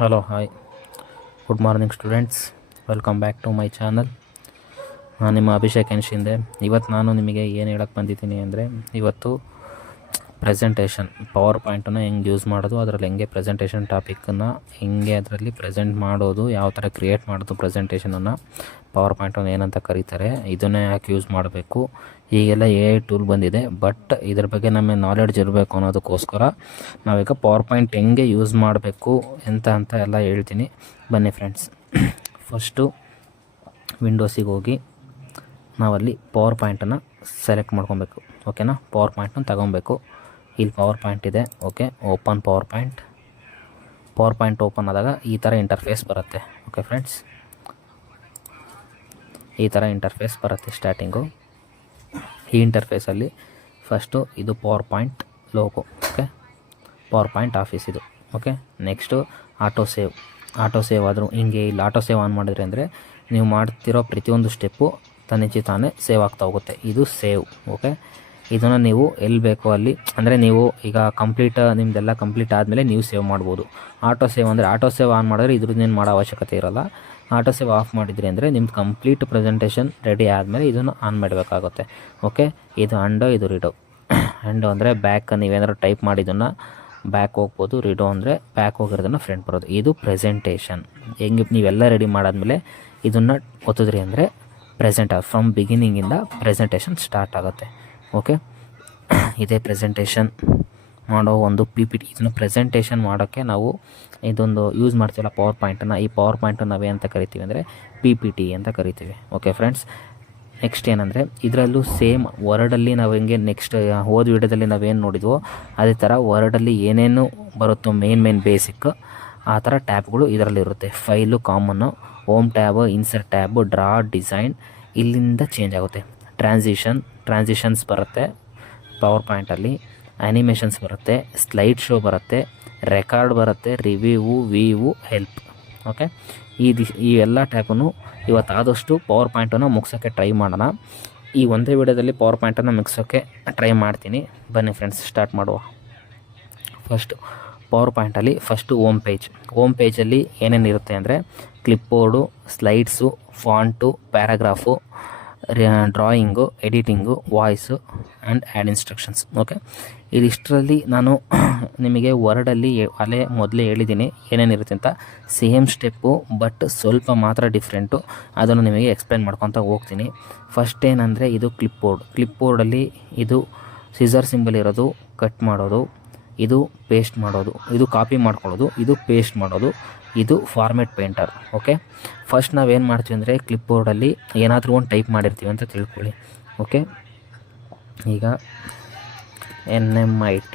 Hello hi good morning students, welcome back to my channel. ನಾನು ನಿಮ್ಮ Abhishek N Shinde. ಇವತ್ತು ನಾನು ನಿಮಗೆ ಏನು ಹೇಳಕ್ಕೆ ಬಂದಿದ್ದೀನಿ ಅಂದರೆ, ಇವತ್ತು ಪ್ರೆಸೆಂಟೇಷನ್ ಪವರ್ ಪಾಯಿಂಟನ್ನು ಹೆಂಗೆ ಯೂಸ್ ಮಾಡೋದು, ಅದರಲ್ಲಿ ಹೆಂಗೆ ಪ್ರೆಸೆಂಟೇಷನ್ ಟಾಪಿಕನ್ನು ಹೆಂಗೆ ಅದರಲ್ಲಿ ಪ್ರೆಸೆಂಟ್ ಮಾಡೋದು, ಯಾವ ಥರ ಕ್ರಿಯೇಟ್ ಮಾಡೋದು ಪ್ರೆಸೆಂಟೇಷನನ್ನು, ಪವರ್ ಪಾಯಿಂಟನ್ನು ಏನಂತ ಕರೀತಾರೆ, ಇದನ್ನೇ ಯಾಕೆ ಯೂಸ್ ಮಾಡಬೇಕು, ಈಗೆಲ್ಲ AI ಟೂಲ್ ಬಂದಿದೆ. ಬಟ್ ಇದ್ರ ಬಗ್ಗೆ ನಮಗೆ ನಾಲೆಡ್ಜ್ ಇರಬೇಕು ಅನ್ನೋದಕ್ಕೋಸ್ಕರ ನಾವೀಗ ಪವರ್ ಪಾಯಿಂಟ್ ಹೆಂಗೆ ಯೂಸ್ ಮಾಡಬೇಕು ಅಂತ ಎಲ್ಲ ಹೇಳ್ತೀನಿ. ಬನ್ನಿ ಫ್ರೆಂಡ್ಸ್. ಫಸ್ಟು ವಿಂಡೋಸಿಗೆ ಹೋಗಿ ನಾವಲ್ಲಿ ಪವರ್ ಪಾಯಿಂಟನ್ನು ಸೆಲೆಕ್ಟ್ ಮಾಡ್ಕೊಬೇಕು. ಓಕೆನಾ, ಪವರ್ ಪಾಯಿಂಟನ್ನು ತಗೊಬೇಕು. ಇಲ್ಲಿ ಪವರ್ ಪಾಯಿಂಟ್ ಇದೆ. Okay, open power point open ಆದಾಗ ಈ ಥರ ಇಂಟರ್ಫೇಸ್ ಬರುತ್ತೆ. ಓಕೆ ಫ್ರೆಂಡ್ಸ್, ಈ ಥರ ಇಂಟರ್ಫೇಸ್ ಬರುತ್ತೆ ಸ್ಟಾರ್ಟಿಂಗು. ಈ ಇಂಟರ್ಫೇಸಲ್ಲಿ ಫಸ್ಟು ಇದು power point logo. Okay, power point office ಇದು. ಓಕೆ, ನೆಕ್ಸ್ಟು ಆಟೋ ಸೇವ್ ಆದರೂ ಹಿಂಗೆ ಇಲ್ಲಿ ಆಟೋ ಸೇವ್ ಆನ್ ಮಾಡಿದ್ರೆ ಅಂದರೆ ನೀವು ಮಾಡ್ತಿರೋ ಪ್ರತಿಯೊಂದು ಸ್ಟೆಪ್ಪು ತಾನೇ ಸೇವ್ ಆಗ್ತಾ ಹೋಗುತ್ತೆ. ಇದು ಸೇವ್. ಓಕೆ, ಇದನ್ನು ನೀವು ಎಲ್ಲಿ ಬೇಕೋ ಅಲ್ಲಿ, ಅಂದರೆ ನೀವು ಈಗ ನಿಮ್ಮದೆಲ್ಲ ಕಂಪ್ಲೀಟ್ ಆದಮೇಲೆ ನೀವು ಸೇವ್ ಮಾಡ್ಬೋದು. ಆಟೋ ಸೇವ್ ಅಂದರೆ ಆಟೋ ಸೇವ್ ಆನ್ ಮಾಡಿದ್ರೆ ಇದ್ರದ್ದೇನು ಮಾಡೋ ಅವಶ್ಯಕತೆ ಇರೋಲ್ಲ. ಆಟೋ ಸೇವ್ ಆಫ್ ಮಾಡಿದ್ರಿ ಅಂದರೆ ನಿಮ್ದು ಕಂಪ್ಲೀಟ್ ಪ್ರೆಸೆಂಟೇಷನ್ ರೆಡಿ ಆದಮೇಲೆ ಇದನ್ನು ಆನ್ ಮಾಡಬೇಕಾಗುತ್ತೆ. ಓಕೆ, ಇದು ಇದು ರಿಡೋ. ಅಂದರೆ ಬ್ಯಾಕ್, ನೀವೇನಾದ್ರು ಟೈಪ್ ಮಾಡಿದ್ದನ್ನು ಬ್ಯಾಕ್ ಹೋಗ್ಬೋದು. ರಿಡೋ ಅಂದರೆ ಬ್ಯಾಕ್ ಹೋಗಿರೋದನ್ನು ಫ್ರಂಟ್ ಬರೋದು. ಇದು ಪ್ರೆಸೆಂಟೇಷನ್. ಹೆಂಗೆ ನೀವೆಲ್ಲ ರೆಡಿ ಮಾಡಾದ್ಮೇಲೆ ಇದನ್ನು ಒತ್ತಿದ್ರಿ ಅಂದರೆ ಫ್ರಮ್ ಬಿಗಿನಿಂಗಿಂದ ಪ್ರೆಸೆಂಟೇಷನ್ ಸ್ಟಾರ್ಟ್ ಆಗುತ್ತೆ. ಓಕೆ, ಇದೇ ಪ್ರೆಸೆಂಟೇಷನ್ ಮಾಡೋ ಒಂದು PPT. ಇದನ್ನು ಪ್ರೆಸೆಂಟೇಷನ್ ಮಾಡೋಕ್ಕೆ ನಾವು ಇದೊಂದು ಯೂಸ್ ಮಾಡ್ತೀವಲ್ಲ ಪವರ್ ಪಾಯಿಂಟನ್ನು. ಈ ಪವರ್ ಪಾಯಿಂಟನ್ನು ನಾವೇ ಅಂತ ಕರಿತೀವಿ ಅಂದರೆ PPT ಅಂತ ಕರಿತೀವಿ. ಓಕೆ ಫ್ರೆಂಡ್ಸ್, ನೆಕ್ಸ್ಟ್ ಏನಂದರೆ ಇದರಲ್ಲೂ ಸೇಮ್ ವರ್ಡಲ್ಲಿ ನಾವು ಹೆಂಗೆ ಹೋದ ವಿಡಿಯೋದಲ್ಲಿ ನಾವೇನು ನೋಡಿದ್ವೋ ಅದೇ ಥರ ವರ್ಡಲ್ಲಿ ಏನೇನು ಬರುತ್ತೋ ಮೇನ್ ಬೇಸಿಕ್ ಆ ಥರ ಟ್ಯಾಬ್ಗಳು ಇದರಲ್ಲಿರುತ್ತೆ. ಫೈಲು ಕಾಮನ್ನು, home tab, insert tab, draw, design ಇಲ್ಲಿಂದ ಚೇಂಜ್ ಆಗುತ್ತೆ. ಟ್ರಾನ್ಸಿಷನ್ಸ್ ಬರುತ್ತೆ ಪವರ್ ಪಾಯಿಂಟಲ್ಲಿ, ಆ್ಯನಿಮೇಷನ್ಸ್ ಬರುತ್ತೆ, ಸ್ಲೈಡ್ ಶೋ ಬರುತ್ತೆ, ರೆಕಾರ್ಡ್ ಬರುತ್ತೆ, ರಿವ್ಯೂ, ಹೆಲ್ಪ್. ಓಕೆ, ಈ ಎಲ್ಲ ಟ್ಯಾಬನ್ನು ಇವತ್ತಾದಷ್ಟು ಪವರ್ ಪಾಯಿಂಟನ್ನು ಮುಗಿಸೋಕ್ಕೆ ಟ್ರೈ ಮಾಡೋಣ. ಈ ಒಂದೇ ವಿಡಿಯೋದಲ್ಲಿ ಪವರ್ ಪಾಯಿಂಟನ್ನು ಮುಗಿಸೋಕ್ಕೆ ಟ್ರೈ ಮಾಡ್ತೀನಿ. ಬನ್ನಿ ಫ್ರೆಂಡ್ಸ್, ಸ್ಟಾರ್ಟ್ ಮಾಡುವ. ಪವರ್ ಪಾಯಿಂಟಲ್ಲಿ ಫಸ್ಟು ಹೋಮ್ ಪೇಜಲ್ಲಿ ಏನೇನಿರುತ್ತೆ ಅಂದರೆ clipboard, slides, font, paragraph, drawing, editing, voice and add instructions. Okay, ಇದಿಷ್ಟರಲ್ಲಿ ನಾನು ನಿಮಗೆ ವರ್ಡಲ್ಲಿ ಮೊದಲೇ ಹೇಳಿದ್ದೀನಿ ಏನೇನಿರುತ್ತೆ ಅಂತ. ಸೇಮ್ ಸ್ಟೆಪ್ಪು ಬಟ್ ಸ್ವಲ್ಪ ಮಾತ್ರ ಡಿಫ್ರೆಂಟು. ಅದನ್ನು ನಿಮಗೆ ಎಕ್ಸ್ಪ್ಲೇನ್ ಮಾಡ್ಕೊತ ಹೋಗ್ತೀನಿ. ಫಸ್ಟ್ ಏನಂದರೆ ಇದು ಕ್ಲಿಪ್ಬೋರ್ಡಲ್ಲಿ ಇದು ಸಿಸರ್ ಸಿಂಬಲ್ ಇರೋದು ಕಟ್ ಮಾಡೋದು, ಇದು ಪೇಸ್ಟ್ ಮಾಡೋದು, ಇದು ಕಾಪಿ ಮಾಡ್ಕೊಳ್ಳೋದು, ಇದು ಪೇಸ್ಟ್ ಮಾಡೋದು, ಇದು ಫಾರ್ಮೆಟ್ ಪೇಂಟರ್. ಓಕೆ, ಫಸ್ಟ್ ನಾವೇನು ಮಾಡ್ತೀವಿ ಅಂದರೆ ಕ್ಲಿಪ್ಬೋರ್ಡಲ್ಲಿ ಏನಾದರೂ ಒಂದು ಟೈಪ್ ಮಾಡಿರ್ತೀವಿ ಅಂತ ತಿಳ್ಕೊಳ್ಳಿ. ಓಕೆ, ಈಗ NMIT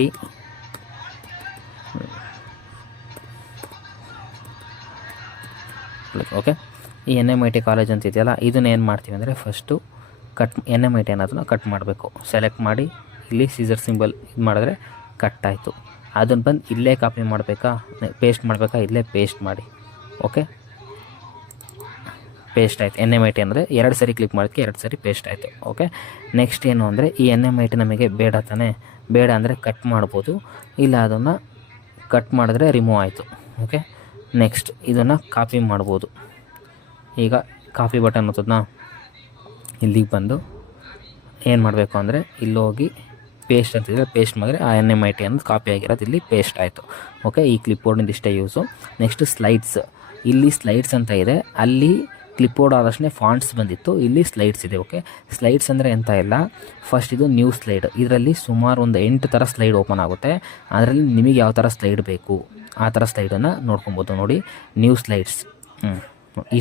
ಓಕೆ, ಈ NMIT ಕಾಲೇಜ್ ಅಂತ ಇದೆಯಲ್ಲ, ಇದನ್ನ ಏನು ಮಾಡ್ತೀವಿ ಅಂದರೆ ಫಸ್ಟು NMIT ಅನ್ನೋದನ್ನ ಕಟ್ ಮಾಡಬೇಕು. ಸೆಲೆಕ್ಟ್ ಮಾಡಿ ಇಲ್ಲಿ ಸೀಸರ್ ಸಿಂಬಲ್ ಇದು ಮಾಡಿದ್ರೆ ಕಟ್ ಆಯಿತು. ಅದನ್ನು ಬಂದು ಇಲ್ಲೇ ಕಾಪಿ ಪೇಸ್ಟ್ ಮಾಡಬೇಕಾ, ಇಲ್ಲೇ ಪೇಸ್ಟ್ ಮಾಡಿ. ಓಕೆ, ಪೇಸ್ಟ್ ಆಯಿತು. NMIT ಅಂದರೆ 2 ಸರಿ ಕ್ಲಿಕ್ ಮಾಡೋದಕ್ಕೆ 2 ಸರಿ ಪೇಸ್ಟ್ ಆಯಿತು. ಓಕೆ, ನೆಕ್ಸ್ಟ್ ಏನು ಅಂದರೆ ಈ NMIT ನಮಗೆ ಬೇಡ ಅಂದರೆ ಕಟ್ ಮಾಡ್ಬೋದು, ಇಲ್ಲ ಅದನ್ನು ಕಟ್ ಮಾಡಿದ್ರೆ ರಿಮೂವ್ ಆಯಿತು. ಓಕೆ, ನೆಕ್ಸ್ಟ್ ಇದನ್ನು ಕಾಪಿ ಮಾಡ್ಬೋದು. ಈಗ ಕಾಪಿ ಬಟನ್ ಒತ್ತೋದನ್ನ ಇಲ್ಲಿಗೆ ಬಂದು ಏನು ಮಾಡಬೇಕು ಅಂದರೆ ಇಲ್ಲೋಗಿ ಪೇಸ್ಟ್ ಅಂತಿದ್ರೆ ಪೇಸ್ಟ್ ಮಾಡಿದ್ರೆ ಆ NMIT ಅನ್ನೋದು ಕಾಪಿ ಆಗಿರೋದು ಇಲ್ಲಿ ಪೇಸ್ಟ್ ಆಯಿತು. ಓಕೆ, ಈ ಕ್ಲಿಪ್ಬೋರ್ಡಿಂದ ಇಷ್ಟೇ ಯೂಸು. ನೆಕ್ಸ್ಟ್ ಇಲ್ಲಿ ಸ್ಲೈಡ್ಸ್ ಅಂತ ಇದೆ, ಅಲ್ಲಿ ಕ್ಲಿಪ್ಬೋರ್ಡ್ ಆದಷ್ಟೇ ಫಾಂಟ್ಸ್ ಬಂದಿತ್ತು, ಇಲ್ಲಿ ಸ್ಲೈಡ್ಸ್ ಇದೆ. ಓಕೆ, ಸ್ಲೈಡ್ಸ್ ಅಂದರೆ ಎಂತ ಇಲ್ಲ, ಫಸ್ಟ್ ಇದು ನ್ಯೂ ಸ್ಲೈಡ್. ಇದರಲ್ಲಿ ಸುಮಾರು ಒಂದು 8 ಥರ ಸ್ಲೈಡ್ ಓಪನ್ ಆಗುತ್ತೆ. ಅದರಲ್ಲಿ ನಿಮಗೆ ಯಾವ ಥರ ಸ್ಲೈಡ್ ಬೇಕು ಆ ಥರ ಸ್ಲೈಡನ್ನು ನೋಡ್ಕೊಬೋದು. ನೋಡಿ, ನ್ಯೂ ಸ್ಲೈಡ್ಸ್,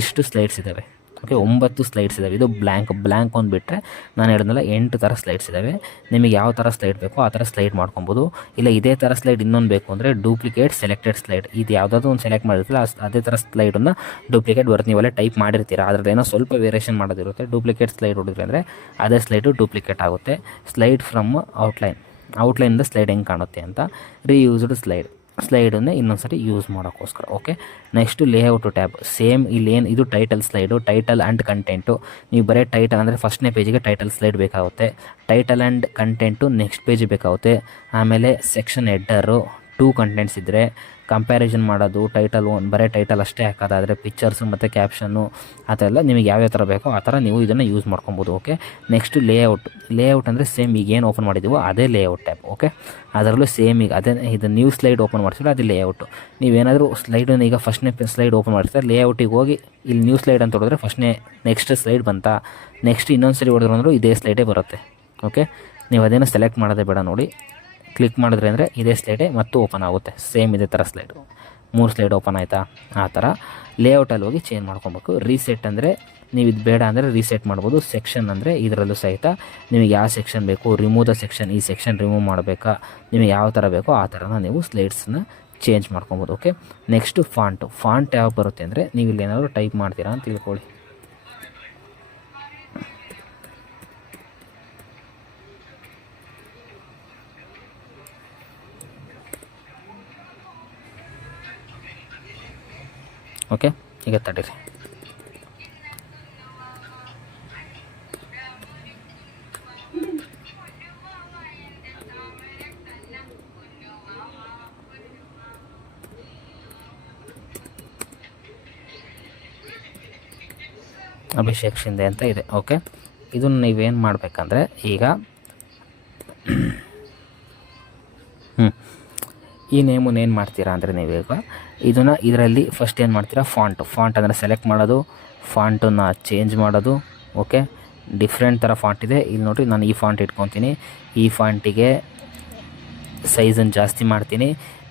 ಇಷ್ಟು ಸ್ಲೈಡ್ಸ್ ಇದ್ದಾವೆ. ಓಕೆ, 9 ಸ್ಲೈಡ್ಸ್ ಇದ್ದಾವೆ. ಇದು ಬ್ಲ್ಯಾಂಕ್ ಒಂದು ಬಿಟ್ಟರೆ ನಾನು ಹೇಳಿದ್ನಲ್ಲ 8 ಥರ ಸ್ಲೈಡ್ಸ್ ಇದ್ದಾವೆ. ನಿಮಗೆ ಯಾವ ಥರ ಸ್ಲೈಡ್ ಬೇಕೋ ಆ ಥರ ಸ್ಲೈಡ್ ಮಾಡ್ಕೊಬೋದು. ಇಲ್ಲ ಇದೇ ಥರ ಸ್ಲೈಡ್ ಇನ್ನೊಂದು ಬೇಕು ಅಂದರೆ ಡೂಪ್ಲಿಕೇಟ್ ಸೆಲೆಕ್ಟೆಡ್ ಸ್ಲೈಡ್, ಇದು ಯಾವುದಾದ್ರು ಒಂದು ಸೆಲೆಕ್ಟ್ ಮಾಡಿರ್ತೀರ ಅದೇ ಥರ ಸ್ಲೈಡನ್ನು ಡೂಪ್ಲಿಕೇಟ್ ಬರುತ್ತೆ. ನೀವೆಲ್ಲ ಟೈಪ್ ಮಾಡಿರ್ತೀರ, ಅದರಲ್ಲಿ ಏನೋ ಸ್ವಲ್ಪ ವೇರಿಯೇಷನ್ ಮಾಡೋದಿರುತ್ತೆ. ಡೂಪ್ಲಿಕೇಟ್ ಸ್ಲೈಡ್ ಹೊಡಿದ್ರೆ ಅಂದರೆ ಅದೇ ಸ್ಲೈಡು ಡೂಪ್ಲಿಕೇಟ್ ಆಗುತ್ತೆ. ಸ್ಲೈಡ್ ಫ್ರಮ್ ಔಟ್ಲೈನಿಂದ ಸ್ಲೈಡ್ ಹೆಂಗೆ ಕಾಣುತ್ತೆ ಅಂತ. ರೀಯೂಸ್ಡ್ ಸ್ಲೈಡನ್ನೇ ಇನ್ನೊಂದು ಸರಿ ಯೂಸ್ ಮಾಡೋಕ್ಕೋಸ್ಕರ. Okay, next layout tab. Same ಇದು title slide, title and content. ನೀವು ಬರೀ ಟೈಟಲ್ ಅಂದರೆ ಫಸ್ಟ್ನೇ ಪೇಜಿಗೆ ಟೈಟಲ್ ಸ್ಲೈಡ್ ಬೇಕಾಗುತ್ತೆ. ಟೈಟಲ್ ಆ್ಯಂಡ್ ಕಂಟೆಂಟು ನೆಕ್ಸ್ಟ್ ಪೇಜಿಗೆ ಬೇಕಾಗುತ್ತೆ. ಆಮೇಲೆ ಸೆಕ್ಷನ್ ಹೆಡ್ಡರು, 2 ಕಂಟೆಂಟ್ಸ್ ಇದ್ದರೆ ಕಂಪ್ಯಾರಿಸನ್ ಮಾಡೋದು, ಟೈಟಲ್ ಬರೀ ಟೈಟಲ್ ಅಷ್ಟೇ ಹಾಕೋದಾದರೆ ಪಿಕ್ಚರ್ಸು ಮತ್ತು ಕ್ಯಾಪ್ಷನ್ನು ಆ ಥರ ಎಲ್ಲ ನಿಮಗೆ ಯಾವ್ಯಾವ ಥರ ಬೇಕೋ ಆ ಥರ ನೀವು ಇದನ್ನು ಯೂಸ್ ಮಾಡ್ಕೊಬೋದು. ಓಕೆ, ನೆಕ್ಸ್ಟು ಲೇಔಟ್ ಅಂದರೆ ಸೇಮ್ ಈಗ ಏನು ಓಪನ್ ಮಾಡಿದ್ದೀವೋ ಅದೇ ಲೇಔಟ್ ಟ್ಯಾಬ್. ಓಕೆ, ಅದರಲ್ಲೂ ಸೇಮ್ ಈಗ ಅದೇ ಇದು ನ್ಯೂ ಸ್ಲೈಡ್ ಓಪನ್ ಮಾಡಿಸಿದ್ರೆ ಅದು ಲೇಔಟು. ನೀವೇನಾದರೂ ಸ್ಲೈಡನ್ನು ಈಗ ಫಸ್ಟ್ನೇ ಸ್ಲೈಡ್ ಓಪನ್ ಮಾಡಿರ್ತಾರೆ, ಲೇಔಟಿಗೆ ಹೋಗಿ ಇಲ್ಲಿ ನ್ಯೂ ಸ್ಲೈಡ್ ಅಂತ ಹೊಡೆದ್ರೆ ಫಸ್ಟ್ನೇ ನೆಕ್ಸ್ಟ್ ಸ್ಲೈಡ್ ಬಂತಾ, ನೆಕ್ಸ್ಟ್ ಇನ್ನೊಂದು ಸರಿ ಹೊಡೆದ್ರು ಅಂದರೂ ಇದೇ ಸ್ಲೈಡೇ ಬರುತ್ತೆ. ಓಕೆ, ನೀವು ಅದೇನೋ ಸೆಲೆಕ್ಟ್ ಮಾಡೋದೇ ಬೇಡ. ನೋಡಿ, ಕ್ಲಿಕ್ ಮಾಡಿದ್ರೆ ಅಂದರೆ ಇದೇ ಸ್ಲೈಡೇ ಮತ್ತು ಓಪನ್ ಆಗುತ್ತೆ. ಸೇಮ್ ಇದೇ ಥರ ಸ್ಲೈಡು 3 ಸ್ಲೈಡ್ ಓಪನ್ ಆಯಿತಾ, ಆ ಥರ ಲೇಔಟಲ್ಲಿ ಹೋಗಿ ಚೇಂಜ್ ಮಾಡ್ಕೊಬೇಕು. ರೀಸೆಟ್ ಅಂದರೆ ನೀವು ಇದು ಬೇಡ ಅಂದರೆ ರೀಸೆಟ್ ಮಾಡ್ಬೋದು. ಸೆಕ್ಷನ್ ಅಂದರೆ ಇದರಲ್ಲೂ ಸಹಿತ ನಿಮಗೆ ಯಾವ ಸೆಕ್ಷನ್ ಬೇಕು, ರಿಮೂವ್ ದ ಸೆಕ್ಷನ್, ಈ ಸೆಕ್ಷನ್ ರಿಮೂವ್ ಮಾಡಬೇಕಾ, ನಿಮಗೆ ಯಾವ ಥರ ಬೇಕೋ ಆ ಥರನ ನೀವು ಸ್ಲೈಡ್ಸನ್ನ ಚೇಂಜ್ ಮಾಡ್ಕೊಬೋದು. ಓಕೆ, ನೆಕ್ಸ್ಟು ಫಾಂಟ್ ಯಾವ ಬರುತ್ತೆ ಅಂದರೆ ನೀವು ಇಲ್ಲಿ ಏನಾದರೂ ಟೈಪ್ ಮಾಡ್ತೀರಾ ಅಂತ ತಿಳ್ಕೊಳ್ಳಿ. ಓಕೆ, ಈಗ ತಡೀರಿ. ಅಭಿಷೇಕ್ ಶಿಂದೆ ಅಂತ ಇದೆ. ಓಕೆ, ಇದನ್ನು ನೀವೇನು ಮಾಡಬೇಕಂದ್ರೆ ಈಗ ಈ ನೇಮನ್ನು ಏನು ಮಾಡ್ತೀರಾ ಅಂದರೆ ನೀವೀಗ ಇದನ್ನು ಇದರಲ್ಲಿ ಫಸ್ಟ್ ಏನು ಮಾಡ್ತೀರಾ, ಫಾಂಟ್ ಅಂದರೆ ಸೆಲೆಕ್ಟ್ ಮಾಡೋದು, ಫಾಂಟನ್ನು ಚೇಂಜ್ ಮಾಡೋದು. ಓಕೆ, ಡಿಫ್ರೆಂಟ್ ಥರ ಫಾಂಟ್ ಇದೆ. ಇಲ್ಲಿ ನೋಡಿ, ನಾನು ಈ ಫಾಂಟ್ ಇಟ್ಕೊತೀನಿ. ಈ ಫಾಂಟಿಗೆ ಸೈಜನ್ನು ಜಾಸ್ತಿ ಮಾಡ್ತೀನಿ.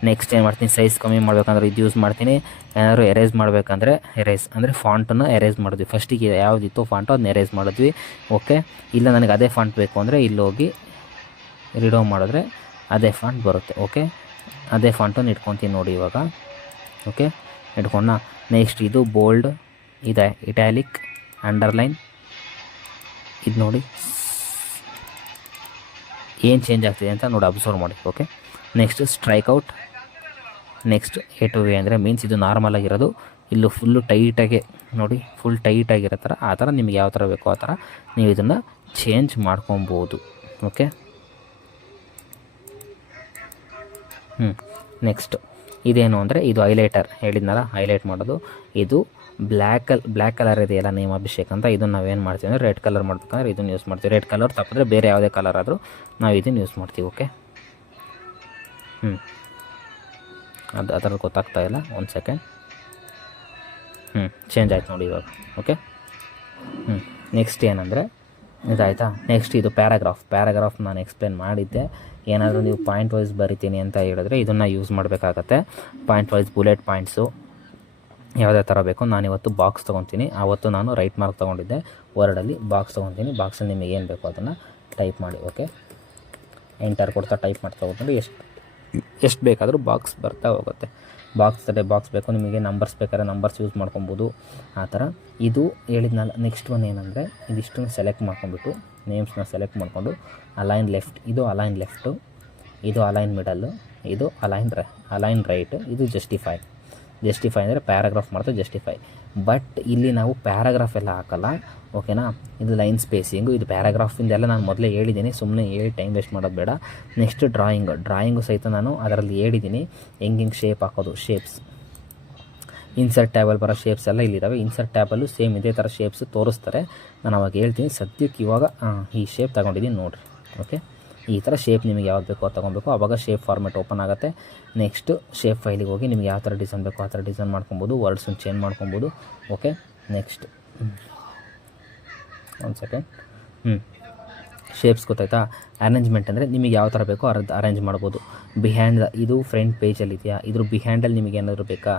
ನೆಕ್ಸ್ಟ್ ಏನು ಮಾಡ್ತೀನಿ, ಸೈಜ್ ಕಮ್ಮಿ ಮಾಡಬೇಕಂದ್ರೆ ಇದು ಯೂಸ್ ಮಾಡ್ತೀನಿ. ಏನಾದರೂ ಎರೇಸ್ ಮಾಡಬೇಕಂದ್ರೆ ಎರೇಸ್ ಅಂದರೆ ಫಾಂಟನ್ನು ಎರೇಸ್ ಮಾಡಿದ್ವಿ. ಫಸ್ಟಿಗೆ ಯಾವುದಿತ್ತು ಫಾಂಟು ಅದನ್ನ ಎರೇಸ್ ಮಾಡಿದ್ವಿ. ಓಕೆ, ಇಲ್ಲ ನನಗೆ ಅದೇ ಫಾಂಟ್ ಬೇಕು ಅಂದರೆ ಇಲ್ಲಿ ಹೋಗಿ ರಿಡೋ ಮಾಡಿದ್ರೆ ಅದೇ ಫಾಂಟ್ ಬರುತ್ತೆ. ಓಕೆ, ಅದೇ ಫಾಂಟನ್ನು ಇಟ್ಕೊತೀನಿ ನೋಡಿ ಇವಾಗ. ಓಕೆ, ಇಟ್ಕೊಂಡ ನೆಕ್ಸ್ಟ್ ಇದು ಬೋಲ್ಡ್ ಇದೆ, ಇಟ್ಯಾಲಿಕ್, ಅಂಡರ್ಲೈನ್. ಇದು ನೋಡಿ ಏನು ಚೇಂಜ್ ಆಗ್ತಿದೆ ಅಂತ ನೋಡಿ, ಅಬ್ಸರ್ವ್ ಮಾಡಿ. Okay, next strikeout. Next A to A ಅಂದರೆ ಮೀನ್ಸ್ ಇದು ನಾರ್ಮಲ್ ಆಗಿರೋದು. ಇಲ್ಲೂ ಫುಲ್ಲು ಟೈಟಾಗಿ ನೋಡಿ, ಫುಲ್ ಟೈಟಾಗಿರೋ ಥರ ಆ ಥರ ನಿಮಗೆ ಯಾವ ಥರ ಬೇಕೋ ಆ ಥರ ನೀವು ಇದನ್ನು ಚೇಂಜ್ ಮಾಡ್ಕೊಬೋದು. ಓಕೆ, ನೆಕ್ಸ್ಟ್ ಇದೇನು ಅಂದರೆ ಇದು ಹೈಲೈಟರ್ ಹೇಳಿದ್ನಲ್ಲ, ಹೈಲೈಟ್ ಮಾಡೋದು. ಇದು ಬ್ಲ್ಯಾಕ್ ಕಲರ್ ಇದೆಯಲ್ಲ ನೇಮ್ ಅಭಿಷೇಕ್ ಅಂತ, ಇದನ್ನು ನಾವೇನು ಮಾಡ್ತೀವಿ ಅಂದರೆ ರೆಡ್ ಕಲರ್ ಮಾಡ್ಬೇಕಂದ್ರೆ ಇದನ್ನು ಯೂಸ್ ಮಾಡ್ತೀವಿ. ರೆಡ್ ಕಲರ್ ತಪ್ಪಿದ್ರೆ ಬೇರೆ ಯಾವುದೇ ಕಲರ್ ಆದರೂ ನಾವು ಇದನ್ನು ಯೂಸ್ ಮಾಡ್ತೀವಿ. ಓಕೆ, ಅದರಲ್ಲಿ ಗೊತ್ತಾಗ್ತಾ ಇಲ್ಲ, ಒಂದು ಸೆಕೆಂಡ್. ಚೇಂಜ್ ಆಯ್ತು ನೋಡಿ ಇವಾಗ. ಓಕೆ, ನೆಕ್ಸ್ಟ್ ಏನಂದರೆ ಇದಾಯಿತಾ. ನೆಕ್ಸ್ಟ್ ಇದು ಪ್ಯಾರಾಗ್ರಾಫ್ ನಾನು ಎಕ್ಸ್ಪ್ಲೇನ್ ಮಾಡಿದ್ದೆ. ಏನಾದರೂ ನೀವು ಪಾಯಿಂಟ್ ವೈಸ್ ಬರಿತೀನಿ ಅಂತ ಹೇಳಿದ್ರೆ ಇದನ್ನು ಯೂಸ್ ಮಾಡಬೇಕಾಗತ್ತೆ. ಪಾಯಿಂಟ್ ವೈಸ್ ಬುಲೆಟ್ ಪಾಯಿಂಟ್ಸು ಯಾವುದೇ ಥರ ಬೇಕು. ನಾನಿವತ್ತು ಬಾಕ್ಸ್ ತೊಗೊತೀನಿ. ಆವತ್ತು ನಾನು ರೈಟ್ ಮಾರ್ಕ್ ತೊಗೊಂಡಿದ್ದೆ, ವರ್ಡಲ್ಲಿ ಬಾಕ್ಸ್ ತೊಗೊತೀನಿ. ಬಾಕ್ಸಲ್ಲಿ ನಿಮಗೆ ಏನು ಬೇಕೋ ಅದನ್ನು ಟೈಪ್ ಮಾಡಿ. ಓಕೆ, ಎಂಟರ್ ಕೊಡ್ತಾ ಟೈಪ್ ಮಾಡ್ತಾ ಹೋಗ್ಕೊಂಡು ಎಷ್ಟು ಬೇಕಾದರೂ ಬಾಕ್ಸ್ ಬರ್ತಾ ಹೋಗುತ್ತೆ. ಬಾಕ್ಸ್ ಬೇಕು ನಿಮಗೆ, ನಂಬರ್ಸ್ ಬೇಕಾದ್ರೆ ನಂಬರ್ಸ್ ಯೂಸ್ ಮಾಡ್ಕೊಬೋದು ಆ ಥರ. ಇದು ಹೇಳಿದ್ನಲ್ಲ. ನೆಕ್ಸ್ಟ್ ಒನ್ ಏನಂದರೆ ಇದಿಷ್ಟನ್ನು ಸೆಲೆಕ್ಟ್ ಮಾಡ್ಕೊಂಡ್ಬಿಟ್ಟು ನೇಮ್ಸ್ನ ಸೆಲೆಕ್ಟ್ ಮಾಡಿಕೊಂಡು ಅಲೈನ್ ಲೆಫ್ಟ್, ಇದು ಅಲೈನ್ ಲೆಫ್ಟು, ಇದು ಅಲೈನ್ ಮಿಡಲ್ಲು, ಇದು ಅಲೈನ್ ರೈಟ್, ಇದು ಜಸ್ಟಿಫೈ ಅಂದರೆ ಪ್ಯಾರಾಗ್ರಾಫ್ ಮಾಡ್ತಾ ಜಸ್ಟಿಫೈ. ಬಟ್ ಇಲ್ಲಿ ನಾವು ಪ್ಯಾರಾಗ್ರಾಫ್ ಎಲ್ಲ ಹಾಕಲ್ಲ. ಓಕೆನಾ, ಇದು ಲೈನ್ ಸ್ಪೇಸಿಂಗು, ಇದು ಪ್ಯಾರಾಗ್ರಾಫಿಂದೆಲ್ಲ ನಾನು ಮೊದಲೇ ಹೇಳಿದ್ದೀನಿ. ಸುಮ್ಮನೆ ಹೇಳಿ ಟೈಮ್ ವೇಸ್ಟ್ ಮಾಡೋದು ಬೇಡ. ನೆಕ್ಸ್ಟ್ ಡ್ರಾಯಿಂಗು ಸಹಿತ ನಾನು ಅದರಲ್ಲಿ ಹೇಳಿದ್ದೀನಿ ಹೆಂಗೆ ಶೇಪ್ ಹಾಕೋದು. ಶೇಪ್ಸ್ ಇನ್ಸರ್ಟ್ ಟ್ಯಾಬಲ್ಲಿ ಬರೋ ಶೇಪ್ಸ್ ಎಲ್ಲ ಇಲ್ಲಿದ್ದಾವೆ. ಇನ್ಸರ್ಟ್ ಟ್ಯಾಬಲ್ಲೂ ಸೇಮ್ ಇದೇ ಥರ ಶೇಪ್ಸ್ ತೋರಿಸ್ತಾರೆ. ನಾನು ಅವಾಗ ಹೇಳ್ತೀನಿ. ಸದ್ಯಕ್ಕೆ ಇವಾಗ ಈ ಶೇಪ್ ತೊಗೊಂಡಿದ್ದೀನಿ ನೋಡಿರಿ. ಓಕೆ, ಈ ಥರ ಶೇಪ್ ನಿಮಗೆ ಯಾವ್ದು ಬೇಕೋ ಅದು ತೊಗೊಬೇಕು. ಆವಾಗ ಶೇಪ್ ಫಾರ್ಮೆಟ್ ಓಪನ್ ಆಗುತ್ತೆ. ನೆಕ್ಸ್ಟು ಶೇಪ್ ಫೈಲಿಗೆ ಹೋಗಿ ನಿಮ್ಗೆ ಯಾವ ಥರ ಡಿಸೈನ್ ಬೇಕೋ ಆ ಥರ ಡಿಸೈನ್ ಮಾಡ್ಕೊಬೋದು. ವರ್ಡ್ಸನ್ನು ಚೇಂಜ್ ಮಾಡ್ಕೊಬೋದು. ಓಕೆ, ನೆಕ್ಸ್ಟ್ ಒಂದು ಸೆಕೆಂಡ್. ಶೇಪ್ಸ್ ಗೊತ್ತಾಯ್ತಾ. ಅರೇಂಜ್ಮೆಂಟ್ ಅಂದರೆ ನಿಮಗೆ ಯಾವ ಥರ ಬೇಕೋ ಅರೇಂಜ್ ಮಾಡ್ಬೋದು. ಬಿಹ್ಯಾಂಡ್ ಇದು ಫ್ರಂಟ್ ಪೇಜಲ್ಲಿ ಇದೆಯಾ, ಇದ್ರ ಬಿಹ್ಯಾಂಡಲ್ಲಿ ನಿಮಗೆ ಏನಾದರೂ ಬೇಕಾ,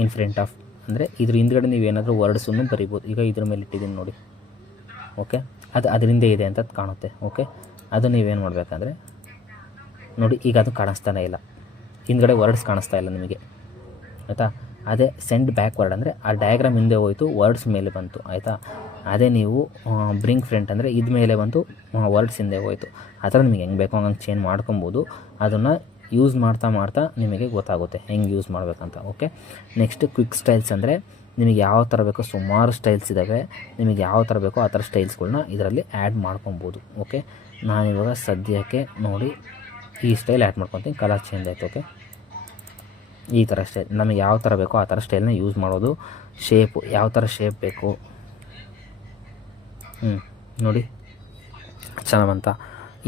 ಇನ್ ಫ್ರಂಟ್ ಆಫ್ ಅಂದರೆ ಇದ್ರ ಹಿಂದ್ಗಡೆ ನೀವು ಏನಾದರೂ ವರ್ಡ್ಸನ್ನು ಬರಿಬೋದು. ಈಗ ಇದ್ರ ಮೇಲೆ ಇಟ್ಟಿದ್ದೀನಿ ನೋಡಿ. ಓಕೆ, ಅದರಿಂದ ಇದೆ ಅಂತ ಕಾಣುತ್ತೆ. ಓಕೆ, ಅದು ನೀವೇನು ಮಾಡಬೇಕಂದ್ರೆ ನೋಡಿ, ಈಗ ಅದು ಕಾಣಿಸ್ತಾನೆ ಇಲ್ಲ, ಹಿಂದ್ಗಡೆ ವರ್ಡ್ಸ್ ಕಾಣಿಸ್ತಾ ಇಲ್ಲ ನಿಮಗೆ, ಆಯಿತಾ. ಅದೇ ಸೆಂಡ್ ಬ್ಯಾಕ್ವರ್ಡ್ ಅಂದರೆ ಆ ಡಯಾಗ್ರಾಮ್ ಹಿಂದೆ ಹೋಯಿತು, ವರ್ಡ್ಸ್ ಮೇಲೆ ಬಂತು, ಆಯಿತಾ. ಅದೇ ನೀವು ಬ್ರಿಂಗ್ ಫ್ರಂಟ್ ಅಂದರೆ ಇದು ಮೇಲೆ ಬಂತು, ವರ್ಡ್ಸ್ ಹಿಂದೆ ಹೋಯಿತು. ಆ ಥರ ನಿಮಗೆ ಹೆಂಗೆ ಬೇಕೋ ಹಂಗೆ ಚೇಂಜ್ ಮಾಡ್ಕೊಬೋದು. ಅದನ್ನು ಯೂಸ್ ಮಾಡ್ತಾ ನಿಮಗೆ ಗೊತ್ತಾಗುತ್ತೆ ಹೆಂಗೆ ಯೂಸ್ ಮಾಡಬೇಕಂತ. ಓಕೆ, ನೆಕ್ಸ್ಟ್ ಕ್ವಿಕ್ ಸ್ಟೈಲ್ಸ್ ಅಂದರೆ ನಿಮಗೆ ಯಾವ ಥರ ಬೇಕೋ ಸುಮಾರು ಸ್ಟೈಲ್ಸ್ ಇದ್ದಾವೆ. ನಿಮಗೆ ಯಾವ ಥರ ಬೇಕೋ ಆ ಥರ ಸ್ಟೈಲ್ಸ್ಗಳ್ನ ಇದರಲ್ಲಿ ಆ್ಯಡ್ ಮಾಡ್ಕೊಬೋದು. ಓಕೆ, ನಾನಿವಾಗ ಸದ್ಯಕ್ಕೆ ನೋಡಿ ಈ ಸ್ಟೈಲ್ ಆ್ಯಡ್ ಮಾಡ್ಕೊತೀನಿ. ಕಲರ್ ಚೇಂಜ್ ಆಯಿತು. ಓಕೆ, ಈ ಥರ ಸ್ಟೈಲ್ ನಮಗೆ ಯಾವ ಥರ ಬೇಕೋ ಆ ಥರ ಸ್ಟೈಲ್ನ ಯೂಸ್ ಮಾಡೋದು. ಶೇಪು ಯಾವ ಥರ ಶೇಪ್ ಬೇಕು ನೋಡಿ ಚೆನ್ನಾಗಂತ